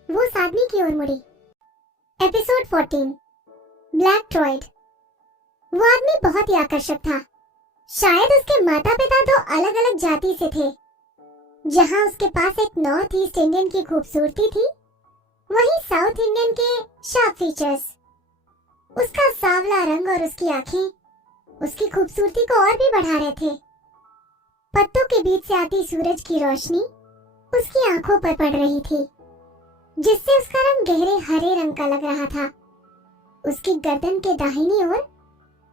वो उस आदमी की ओर मुड़ी। Episode 14 black triad. वो आदमी बहुत ही आकर्षक था। शायद उसके माता पिता दो अलग अलग जाति से थे। जहां उसके पास एक नॉर्थ ईस्ट इंडियन की खूबसूरती थी, वहीं साउथ इंडियन के शार्प फीचर्स। उसका सांवला रंग और उसकी आंखें उसकी खूबसूरती को और भी बढ़ा रहे थे। पत्तों के बीच से आती सूरज की रोशनी उसकी आंखों पर पड़ रही थी, जिससे उसका रंग गहरे हरे रंग का लग रहा था। उसकी गर्दन के दाहिनी ओर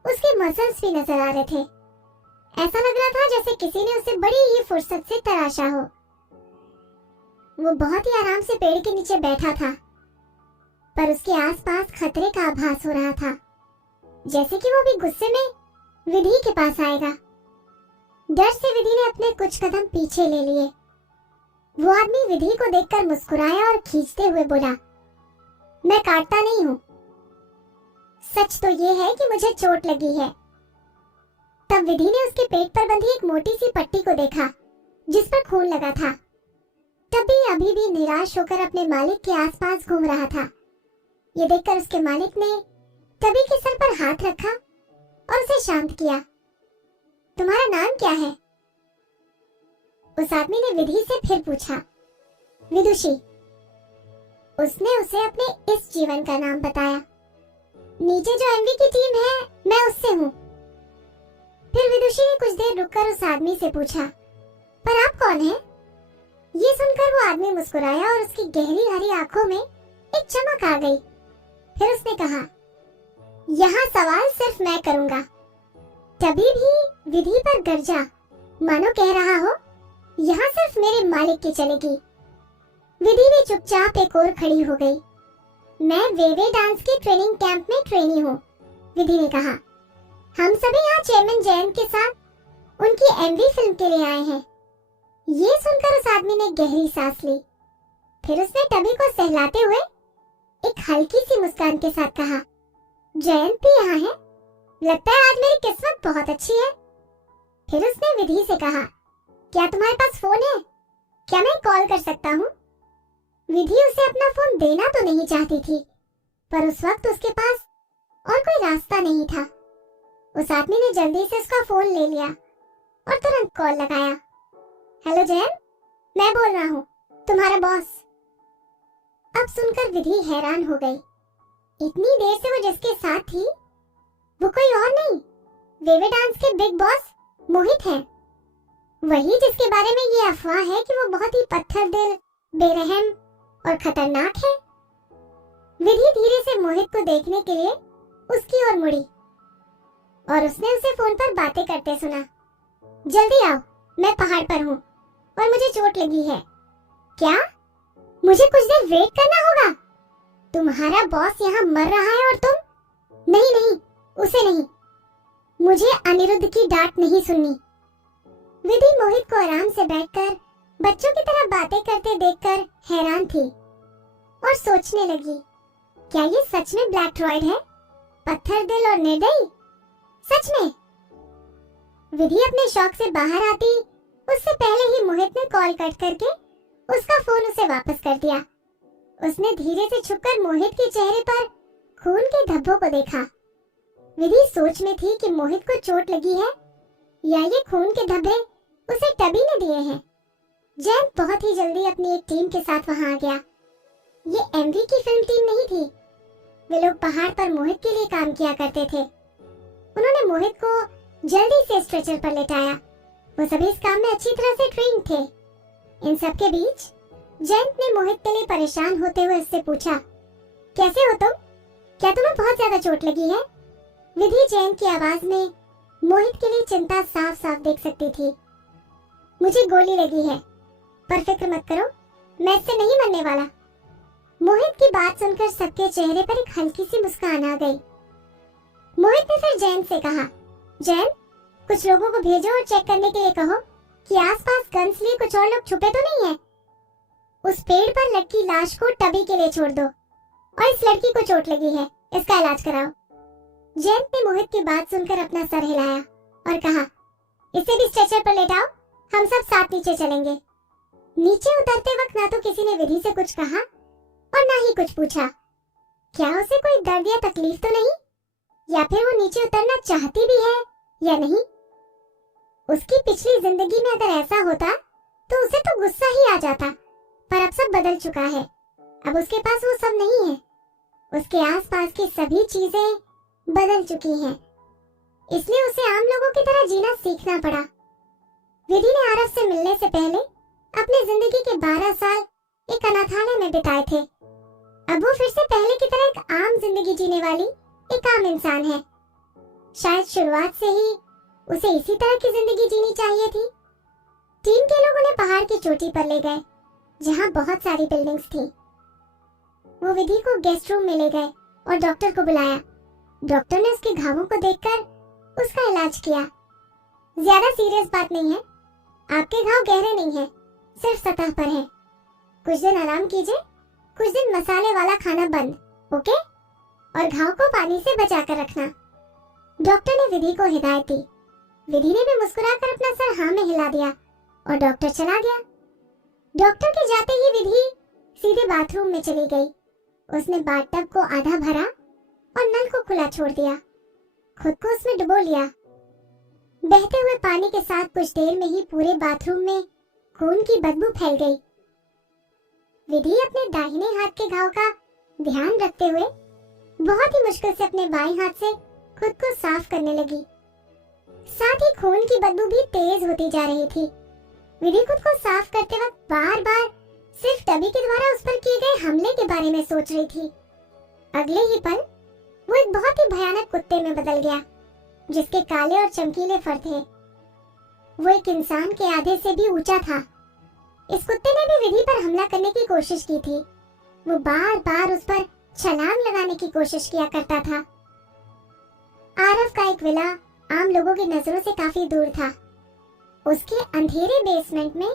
उसके मसल्स भी नजर आ रहे थे। ऐसा लग रहा था जैसे किसी ने उसे बड़ी ही फुर्सत से तराशा हो। वो बहुत ही आराम से पेड़ के नीचे बैठा था, पर उसके आसपास खतरे का आभास हो रहा था, जैसे कि वो भी गुस्से में विधि के पास आएगा। डर से विधि ने अपने कुछ कदम पीछे ले लिए। वो आदमी विधि को देखकर मुस्कुराया और खींचते हुए बोला, मैं काटता नहीं हूं, सच तो ये है कि मुझे चोट लगी है। तब विधि ने उसके पेट पर बंधी एक मोटी सी पट्टी को देखा, जिस पर खून लगा था। टबी अभी भी निराश होकर अपने मालिक के आसपास घूम रहा था। ये देखकर उसके मालिक ने टबी के सर पर हाथ रखा और उसे शांत किया। तुम्हारा नाम क्या है? उस आदमी ने विधि से फिर पूछा। विदुषी। उसने उसे अपने इस जीवन का नाम बताया। नीचे जो एमवी की टीम है, मैं उससे हूँ। फिर विदुषी ने कुछ देर रुककर उस आदमी से पूछा, पर आप कौन हैं? ये सुनकर वो आदमी मुस्कुराया और उसकी गहरी हरी आंखों में एक चमक आ गई। फिर उसने कहा, यहाँ सवाल सिर्फ मैं करूंगा। तभी भी विधि पर गरजा, मानो कह रहा हो, यहाँ सिर्फ मेरे मालिक की चलेगी। विधि भी चुपचाप एक और खड़ी हो गई। मैं वेवे डांस के ट्रेनिंग कैंप में ट्रेनी हूँ, विधि ने कहा। हम सभी यहाँ चेयरमैन जयंत के साथ उनकी एमवी फिल्म के लिए आए हैं। ये सुनकर उस आदमी ने गहरी सांस ली। फिर उसने टबी को सहलाते हुए एक हल्की सी मुस्कान के साथ कहा, जयंत भी यहाँ है? लगता है आज मेरी किस्मत बहुत अच्छी है। फिर उसने विधि से कहा, क्या तुम्हारे पास फोन है? क्या मैं कॉल कर सकता हूँ? विधि उसे अपना फोन देना तो नहीं चाहती थी, पर उस वक्त उसके पास और कोई रास्ता नहीं था। उस आदमी ने जल्दी से उसका फोन ले लिया और तुरंत कॉल लगाया। हेलो जयंत, मैं बोल रहा हूँ, तुम्हारा बॉस। अब सुनकर विधि हैरान हो गई। इतनी देर से वो जिसके साथ थी, वो कोई और नहीं, वेवे डांस के बिग बॉस मोहित है। वही जिसके बारे में ये अफवाह है कि वो बहुत ही पत्थर दिल, बेरहम और खतरनाक है। विधि धीरे से मोहित को देखने के लिए उसकी ओर मुड़ी और उसने उसे फोन पर बातें करते सुना। जल्दी आओ, मैं पहाड़ पर हूँ और मुझे चोट लगी है। क्या? मुझे कुछ देर वेट करना होगा? तुम्हारा बॉस यहाँ मर रहा है और तुम? नहीं नहीं, उसे नहीं। मुझे अनिरुद्ध की डांट नहीं सुननी। विधि मोहित को आराम से बैठकर बच्चों की तरह बातें करते देखकर हैरान थी और सोचने लगी, क्या ये सच में ब्लैक ड्रॉइड है? पत्थर दिल और निर्दयी? सच में? विधि अपने शौक से बाहर आती उससे पहले ही मोहित ने कॉल कट करके उसका फोन उसे वापस कर दिया। उसने धीरे से छुपकर मोहित के चेहरे पर खून के धब्बों को देखा। विधि सोच में थी कि मोहित को चोट लगी है या ये खून के धब्बे उसे टबी ने दिए हैं। जयंत बहुत ही जल्दी अपनी एक टीम के साथ वहां आ गया। ये एमवी की फिल्म टीम नहीं थी। वे लोग पहाड़ पर मोहित के लिए काम किया करते थे। उन्होंने मोहित को जल्दी से स्ट्रेचर पर लेटाया। वो सभी इस काम में अच्छी तरह से ट्रेन थे। इन सब के बीच जयंत ने मोहित के लिए परेशान होते हुए उससे पूछा, कैसे हो तुम? क्या तुम्हें बहुत ज्यादा चोट लगी है? विधि जयंत की आवाज में मोहित के लिए चिंता साफ साफ देख सकती थी। मुझे गोली लगी है, पर फिक्र मत करो, मैं इससे नहीं मरने वाला। मोहित की बात सुनकर सबके चेहरे पर एक हल्की सी मुस्कान आ गई। मोहित ने फिर जयंत से कहा, जयंत, कुछ लोगों को भेजो और चेक करने के लिए कहो कि आसपास गन्स लिए कुछ और लोग छुपे तो नहीं है। उस पेड़ पर लटकी लाश को टबी के लिए छोड़ दो और इस लड़की को चोट लगी है, इसका इलाज कराओ। जयंत ने मोहित की बात सुनकर अपना सर हिलाया और कहा, इसे भी स्ट्रेचर पर लेटाओ, हम सब साथ नीचे चलेंगे। नीचे उतरते वक्त ना तो किसी ने विधि से कुछ कहा और ना ही कुछ पूछा। क्या उसे कोई दर्द या तकलीफ तो नहीं, या फिर वो नीचे उतरना चाहती भी है या नहीं? उसकी पिछली जिंदगी में अगर ऐसा होता तो उसे तो गुस्सा ही आ जाता, पर अब सब बदल चुका है। अब उसके पास वो सब नहीं है। उसके आसपास की सभी चीजें बदल चुकी हैं, इसलिए उसे आम लोगों की तरह जीना सीखना पड़ा। विधि ने आरव से मिलने से पहले अपनी जिंदगी के 12 साल एक अनाथालय में बिताए थे। अब वो फिर से पहले की तरह एक आम जिंदगी जीने वाली एक आम इंसान है। शायद शुरुआत से ही उसे इसी तरह की जिंदगी जीनी चाहिए थी। टीम के लोग उन्हें पहाड़ की चोटी पर ले गए जहाँ बहुत सारी बिल्डिंग्स थी। वो विधि को गेस्ट रूम में ले गए और डॉक्टर को बुलाया। डॉक्टर ने उसके घावों को देखकर उसका इलाज किया। ज्यादा सीरियस बात नहीं है, आपके घाव गहरे नहीं हैं, सिर्फ सतह पर हैं। कुछ दिन आराम कीजिए, कुछ दिन मसाले वाला खाना बंद, ओके? और घाव को पानी से बचाकर रखना। डॉक्टर ने विधि को हिदायत दी। विधि ने भी मुस्कुराकर अपना सर हाँ में हिला दिया और डॉक्टर चला गया। डॉक्टर के जाते ही विधि सीधे बाथरूम में चली गई। उसने बाथटब को आधा भरा और नल को खुला छोड़ दिया। खुद को उसमें डुबो लिया। बहते हुए पानी के साथ कुछ देर में ही पूरे बाथरूम में खून की बदबू फैल गई। विधि अपने दाहिने हाथ के घाव का ध्यान रखते हुए बहुत ही मुश्किल से अपने बाएं हाथ से खुद को साफ करने लगी। साथ ही खून की बदबू भी तेज होती जा रही थी। विधि खुद को साफ करते वक्त बार बार सिर्फ टबी के द्वारा उस पर किए गए हमले के बारे में सोच रही थी। अगले ही पल वो एक बहुत ही भयानक कुत्ते में बदल गया जिसके काले और चमकीले फर थे। वो एक इंसान के आधे से भी ऊंचा था। इस कुत्ते ने भी विधि पर हमला करने की कोशिश की थी। वो बार बार उस पर छलांग लगाने की कोशिश किया करता था। आरव का एक विला आम लोगों की नजरों से काफी दूर था। उसके अंधेरे बेसमेंट में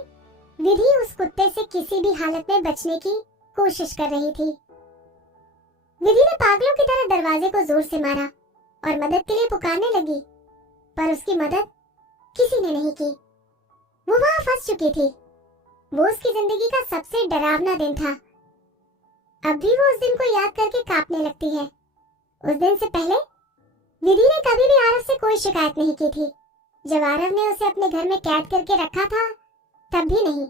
विधि उस कुत्ते से किसी भी हालत में बचने की कोशिश कर रही थी। विधि ने पागलों की तरह दरवाजे को जोर से मारा और मदद के लिए पुकारने लगी, पर उसकी मदद किसी ने नहीं की। वो वहां फंस चुकी थी। वो उसकी जिंदगी का सबसे डरावना दिन था। अब भी वो उस दिन को याद करके कांपने लगती है। उस दिन से पहले विधि ने कभी भी आरव से कोई शिकायत नहीं की थी। जब आरव ने उसे अपने घर में कैद करके रखा था तब भी नहीं।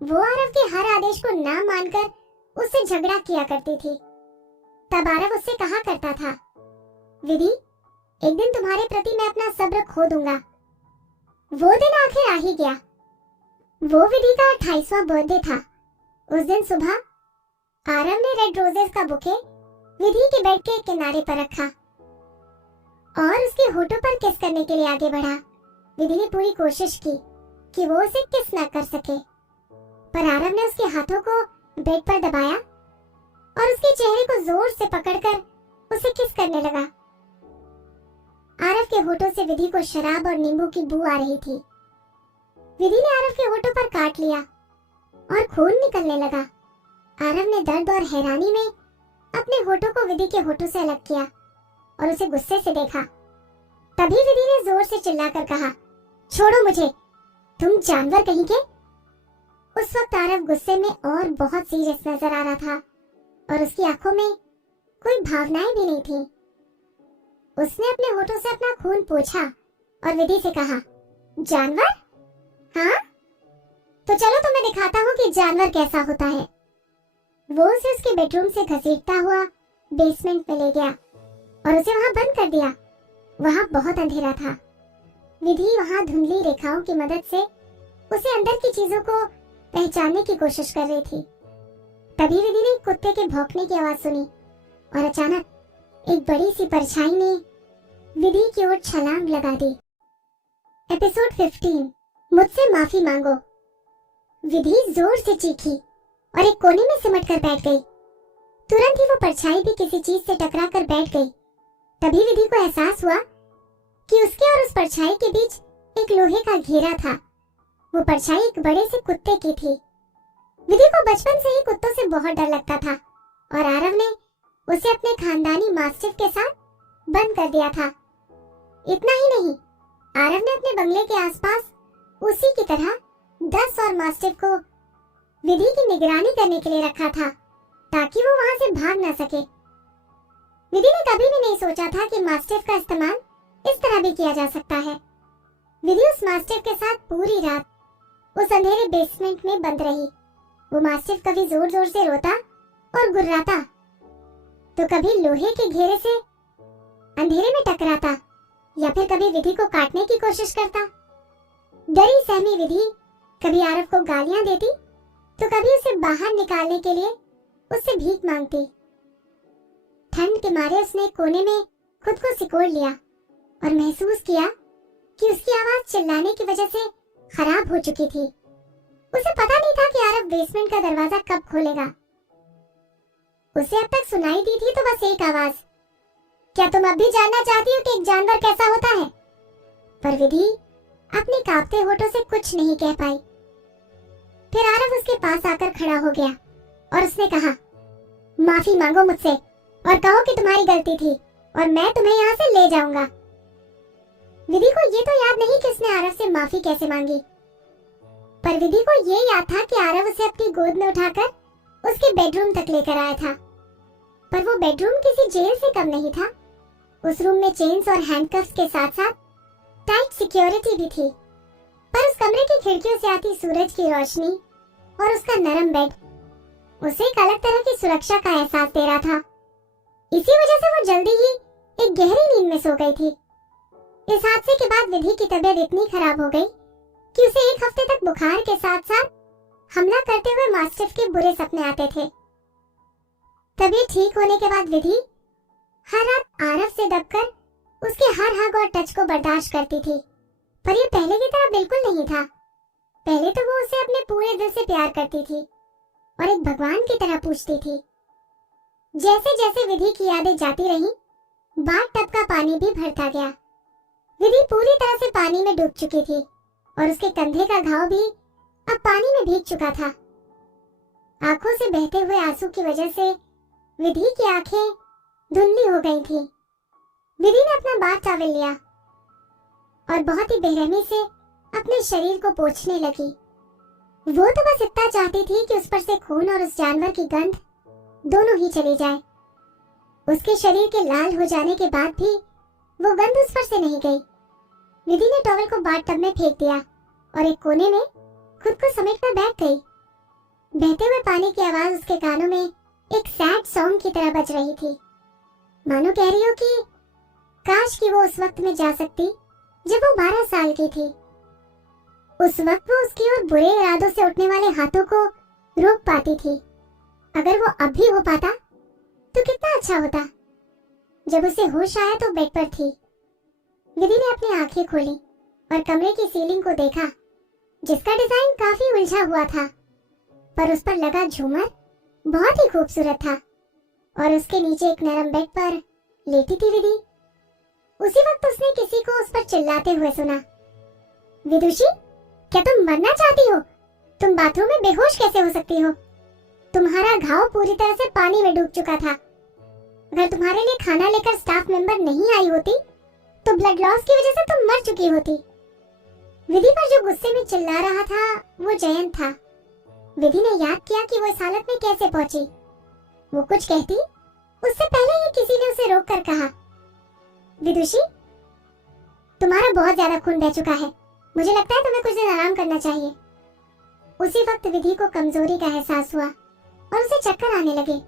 वो आरव के हर आदेश को ना मानकर उससे झगड़ा किया करती थी। तब आरव उससे कहा करता था, विधि, एक दिन तुम्हारे प्रति मैं अपना सब्र खो दूंगा। वो दिन आखिर आ ही गया। वो विधि का 28वां बर्थडे था। उस दिन सुबह आरव ने रेड रोजेस का बुके विधि के बेड के किनारे पर रखा और उसके होठों पर किस करने के लिए आगे बढ़ा। विधि ने पूरी कोशिश की कि वो उसे किस न कर सके, पर आरव ने उसके हाथों को बेड पर दबाया और उसके चेहरे को जोर से पकड़कर उसे किस करने लगा। आरव के होठों से विधि को शराब और नींबू की बू आ रही थी। विधि ने आरव के होठों पर काट लिया और खून निकलने लगा। आरव ने दर्द और हैरानी में अपने होठों को विधि के होठों से अलग किया और उसे गुस्से से देखा। तभी विधि ने जोर से चिल्लाकर कहा, छोड़ो मुझे, तुम जानवर कहीं के। उस वक्त आरव गुस्से में और बहुत सीरियस नजर आ रहा था और उसकी आंखों में कोई भावनाएं भी नहीं थी। उसने अपने होठों से अपना खून पोंछा और विधि से कहा, जानवर? हाँ, तो चलो तुम्हें दिखाता हूँ कि जानवर कैसा होता है। वो उसे उसके बेडरूम से घसीटता हुआ बेसमेंट में ले गया और उसे वहां बंद कर दिया। वहां बहुत अंधेरा था। विधि वहां धुंधली रेखाओं की मदद से उसे अंदर की चीजों को पहचानने की कोशिश कर रही थी। तभी विधि ने कुत्ते के भौंकने की आवाज सुनी और अचानक एक बड़ी सी परछाई ने विधि की ओर छलांग लगा दी। एपिसोड 15, मुझसे माफी मांगो। विधि जोर से चीखी और एक कोने में सिमट कर बैठ गई। तुरंत ही वो परछाई भी किसी चीज से टकरा कर बैठ गई। तभी विधि को एहसास हुआ कि उसके और उस परछाई के बीच एक लोहे का घेरा था। वो परछाई एक बड़े से कुत्ते की थी। विधि को बचपन से ही कुत्तों से बहुत डर लगता था और आरव ने उसे अपने खानदानी मास्टिफ के साथ बंद कर दिया था। इतना ही नहीं, आरव ने अपने बंगले के आसपास उसी की तरह 10 और मास्टिफ को विधि की निगरानी करने के लिए रखा था ताकि वो वहां से भाग न सके। विधि ने कभी भी नहीं सोचा था कि मास्टिफ का इस्तेमाल इस तरह भी किया जा सकता है। विधि उस मास्टिफ के साथ पूरी रात उस अंधेरे बेसमेंट में बंद रही। वो मास्टिफ कभी जोर जोर से रोता और गुर्राता, तो कभी लोहे के घेरे से अंधेरे में टकराता या फिर कभी विधि को काटने की कोशिश करता। डरी सहमी विधि कभी आरव को गालियां देती तो कभी उसे बाहर निकालने के लिए उससे भीख मांगती। ठंड के मारे उसने कोने में खुद को सिकोड़ लिया और महसूस किया कि उसकी आवाज चिल्लाने की वजह से खराब हो चुकी थी। उसे पता नहीं था कि आरव बेसमेंट का दरवाजा कब खोलेगा। उसे अब तक सुनाई दी थी तो बस एक आवाज, क्या तुम अब भी जानना चाहती हो कि एक जानवर कैसा होता है? पर विधि अपने कांपते होठों से कुछ नहीं कह पाई। फिर आरव उसके पास आकर खड़ा हो गया और उसने कहा, माफी मांगो मुझसे और कहो कि तुम्हारी गलती थी और मैं तुम्हें यहाँ से ले जाऊंगा। विधि को ये तो याद नहीं कि उसने आरव से माफी कैसे मांगी, पर विधि को ये याद था कि आरव उसे अपनी गोद में उठाकर उसके बेडरूम तक लेकर आया था। पर वो बेडरूम किसी जेल से कम नहीं था। उस रूम में चेन्स और हैंडकफ्स के साथ साथ टाइट सिक्योरिटी भी थी। पर उस कमरे की खिड़कियों से आती सूरज की रोशनी और उसका नरम बेड उसे एक अलग तरह की सुरक्षा का एहसास दे रहा था। इसी वजह से वो जल्दी ही एक गहरी नींद में सो गई थी। इस हादसे के बाद विधि की तबीयत इतनी खराब हो गई कि उसे एक हफ्ते तक बुखार के साथ साथ हमला करते हुए मास्टिफ के बुरे सपने आते थे। तबीयत ठीक होने के बाद विधि हर रात आरव से दबकर उसके हर हग और टच को बर्दाश्त करती थी। पर ये पहले की तरह बिल्कुल नहीं था। पहले तो वो उसे अपने पूरे दिल से प्यार करती थी और एक भगवान की तरह पूछती थी। जैसे जैसे विधि की यादें जाती रहीं, बाथ टब का पानी भी भरता गया। विधि पूरी तरह से पानी में डूब चुकी थी और उसके कंधे का घाव भी अब पानी में भीग चुका था। आंखों से बहते हुए आंसू की वजह से विधि की आंखें धुंधली हो गई थी। विधि ने अपना बाथ टॉवल लिया और बहुत ही बेरहमी से अपने शरीर को पोंछने लगी। वो तो बस इतना चाहती थी कि उस पर से खून और उस जानवर की गंध दोनों ही चली जाए। उसके शरीर के लाल हो जाने के बाद भी वो गंध उस पर से नहीं गई। विधि ने टॉवल को बाथ टब में फेंक दिया और एक कोने में खुद को समेटकर बैठ गई। बहते हुए पानी की आवाज उसके कानों में एक सैड सॉन्ग की तरह बज रही थी। मानो कह रही हो कि काश कि वो उस वक्त में जा सकती जब वो 12 साल की थी। उस वक्त वो उसकी ओर बुरे इरादों से उठने वाले हाथों को रोक पाती थी। अगर वो अब भी हो पाता तो कितना अच्छा होता। जब उसे होश आया तो बेड पर थी। विधि ने अपनी आंखें खोली और कमरे की सीलिंग को देखा, जिसका डिजाइन काफी उलझा हुआ था, पर उस पर लगा झूमर बहुत ही खूबसूरत था और उसके नीचे एक नरम बेड पर लेटी थी विधि। उसी वक्त उसने किसी को उस पर चिल्लाते हुए सुना, विदुषी, क्या तुम मरना चाहती हो? तुम बाथरूम में बेहोश कैसे हो सकती हो? तुम्हारा घाव पूरी तरह से पानी में डूब चुका था। अगर तुम्हारे लिए खाना लेकर स्टाफ मेंबर नहीं आई होती तो ब्लड लॉस की वजह से तुम मर चुकी होती। विधि पर जो गुस्से में चिल्ला रहा था वो जयंत था। विधि ने याद किया कि वो इस हालत में कैसे पहुंची। वो कुछ कहती उससे पहले ही किसी ने उसे रोककर कहा, विदुषी, तुम्हारा बहुत ज्यादा खून बह चुका है। मुझे लगता है तुम्हें कुछ दिन आराम करना चाहिए। उसी वक्त विधि को कमजोरी का एहसास हुआ और उसे चक्कर आने लगे।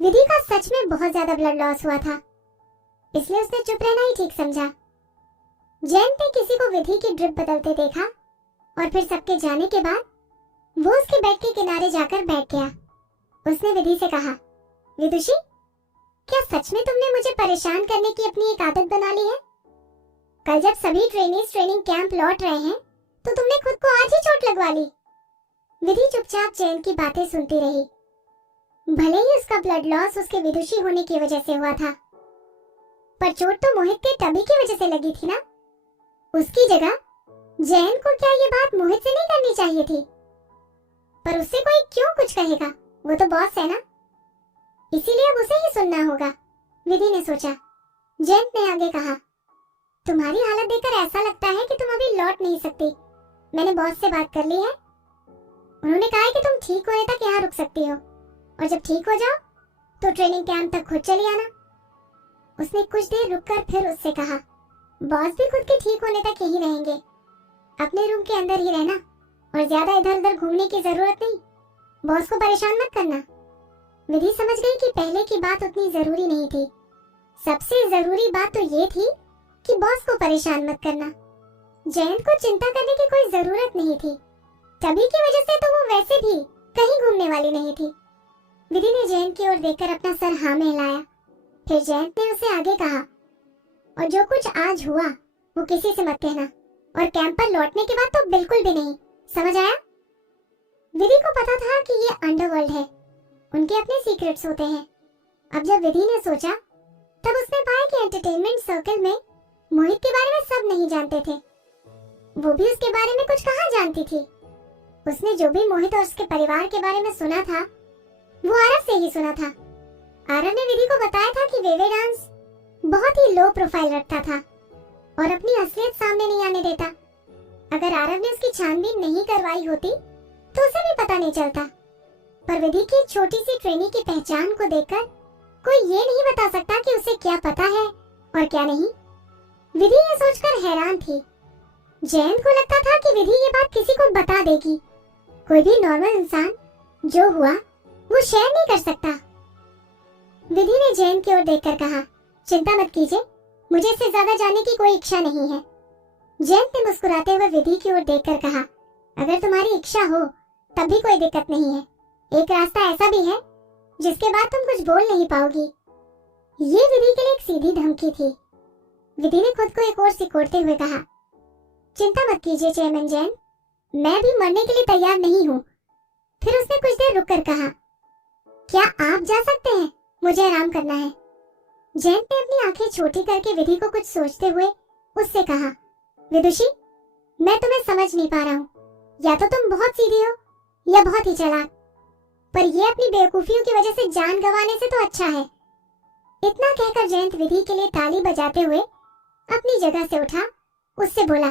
विधि का सच में बहुत ज्यादा ब्लड लॉस हुआ था, इसलिए उसने चुप रहना ही ठीक समझा। जयंत ने किसी को विधि की ड्रिप बदलते देखा और फिर सबके जाने के बाद वो उसके बेड के किनारे जाकर बैठ गया। उसने विधि से कहा, विदुषी, क्या सच में तुमने मुझे परेशान करने की अपनी एक आदत बना ली है? कल जब सभी ट्रेनीज ट्रेनिंग कैंप लौट रहे हैं तो तुमने खुद को आज ही चोट लगवा ली। विधि चुपचाप जयंत की बातें सुनती रही। भले ही उसका ब्लड लॉस उसके विदुषी होने की वजह से हुआ था, पर चोट तो मोहित के टबी की वजह से लगी थी ना। उसकी जगह जयंत को क्या ये बात मोहित से नहीं करनी चाहिए थी? पर उससे कोई क्यों कुछ कहेगा, वो तो बॉस है ना, इसीलिए अब उसे ही सुनना होगा, विधि ने सोचा। जयंत ने आगे कहा, तुम्हारी हालत देखकर ऐसा लगता है कि तुम अभी लौट नहीं सकती। मैंने बॉस से बात कर ली है। उन्होंने कहा है कि तुम ठीक होने तक यहाँ रुक सकती हो और जब ठीक हो जाओ तो ट्रेनिंग कैंप तक खुद चली आना। उसने कुछ देर रुककर फिर उससे कहा, बॉस भी खुद के ठीक होने तक यहीं रहेंगे। अपने रूम के अंदर ही रहना और ज्यादा इधर उधर घूमने की जरूरत नहीं। बॉस को परेशान मत करना। विधि समझ गई कि पहले की बात उतनी जरूरी नहीं थी। सबसे जरूरी बात तो ये थी कि बॉस को परेशान मत करना। जयंत को चिंता करने की कोई जरूरत नहीं थी। तभी की वजह से तो वो वैसे भी कहीं घूमने वाली नहीं थी। विधि ने जयंत की ओर देखकर अपना सर हाँ में हिलाया। फिर जयंत ने उसे आगे कहा, और जो कुछ आज हुआ वो किसी से मत कहना, और कैंप पर लौटने के बाद तो बिल्कुल भी नहीं, समझ आया? विधि को पता था कि ये अंडरवर्ल्ड है, उनके अपने सीक्रेट्स होते हैं। अब जब विधि ने सोचा तब उसने पाया कि एंटरटेनमेंट सर्कल में मोहित के बारे में सब नहीं जानते थे। वो भी उसके बारे में कुछ कहाँ जानती थी। उसने जो भी मोहित और उसके परिवार के बारे में सुना था वो आरव से ही सुना था। आरव ने विधि को बताया था कि वेवे डांस बहुत ही लो प्रोफाइल रखता था और अपनी असलियत सामने नहीं आने देता। अगर आरव ने उसकी छानबीन नहीं करवाई होती तो उसे भी पता नहीं चलता। पर विधि की छोटी सी ट्रेनी की पहचान को देखकर कोई ये नहीं बता सकता कि उसे क्या पता है और क्या नहीं। विधि ये सोचकर हैरान थी। जयंत को लगता था कि विधि ये बात किसी को बता देगी। कोई भी नॉर्मल इंसान जो हुआ वो शेयर नहीं कर सकता। विधि ने जयंत की ओर देखकर कहा, चिंता मत कीजिए, मुझे इससे ज्यादा जानने की कोई इच्छा नहीं है। जयंत ने मुस्कुराते हुए विधि की ओर देखकर कहा, अगर तुम्हारी इच्छा हो तब भी कोई दिक्कत नहीं है। एक रास्ता ऐसा भी है जिसके बाद तुम कुछ बोल नहीं पाओगी। ये विधि के लिए एक सीधी धमकी थी। विधि ने खुद को एक और सिकोड़ते हुए कहा, चिंता मत कीजिए चेयरमैन जैन, मैं भी मरने के लिए तैयार नहीं हूँ। फिर उसने कुछ देर रुककर कहा, क्या आप जा सकते हैं? मुझे आराम करना है। जैन ने अपनी आंखें छोटी करके विधि को कुछ सोचते हुए उससे कहा, विदुषी, मैं तुम्हें समझ नहीं पा रहा हूँ। या तो तुम बहुत सीधी हो या बहुत ही चालाक, पर ये अपनी बेवकूफियों की वजह से जान गंवाने से तो अच्छा है। इतना कहकर जयंत विधि के लिए ताली बजाते हुए अपनी जगह से उठा, उससे बोला,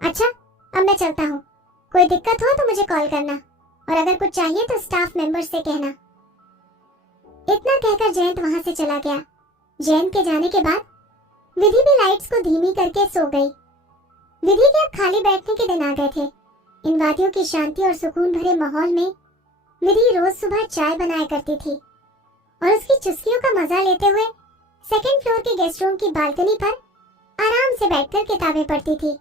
अच्छा अब मैं चलता हूँ, कोई दिक्कत हो तो मुझे कॉल करना, और अगर कुछ चाहिए तो स्टाफ मेंबर से कहना। इतना कहकर जयंत वहां से चला गया। जयंत के जाने के बाद विधि भी लाइट्स को धीमी करके सो गई। विधि के अब खाली बैठने के दिन आ गए थे। इन वादियों की शांति और सुकून भरे माहौल में विधि रोज सुबह चाय बनाया करती थी और उसकी चुस्कियों का मजा लेते हुए सेकंड फ्लोर के गेस्ट रूम की बालकनी पर आराम से बैठकर किताबें पढ़ती थी।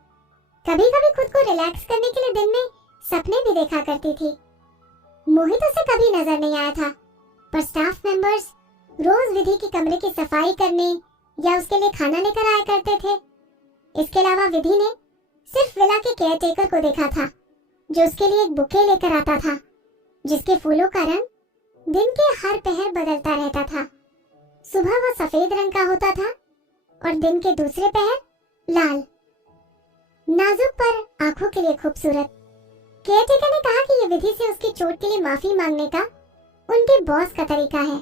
कभी कभी खुद को रिलैक्स करने के लिए दिन में सपने भी देखा करती थी। मोहित उसे कभी नजर नहीं आया था, पर स्टाफ मेंबर्स रोज विधि के कमरे की सफाई करने या उसके लिए खाना लेकर आया करते थे। इसके अलावा विधि ने सिर्फ विला के केयरटेकर को देखा था, जो उसके लिए एक बुके लेकर आता था, जिसके फूलों का रंग दिन के हर पहर बदलता रहता था। सुबह वो सफेद रंग का होता था और दिन के दूसरे पहर लाल। नाजुक पर आंखों के लिए खूबसूरत। केयरटेकर ने कहा कि ये विधि से उसकी चोट के लिए माफी मांगने का उनके बॉस का तरीका है।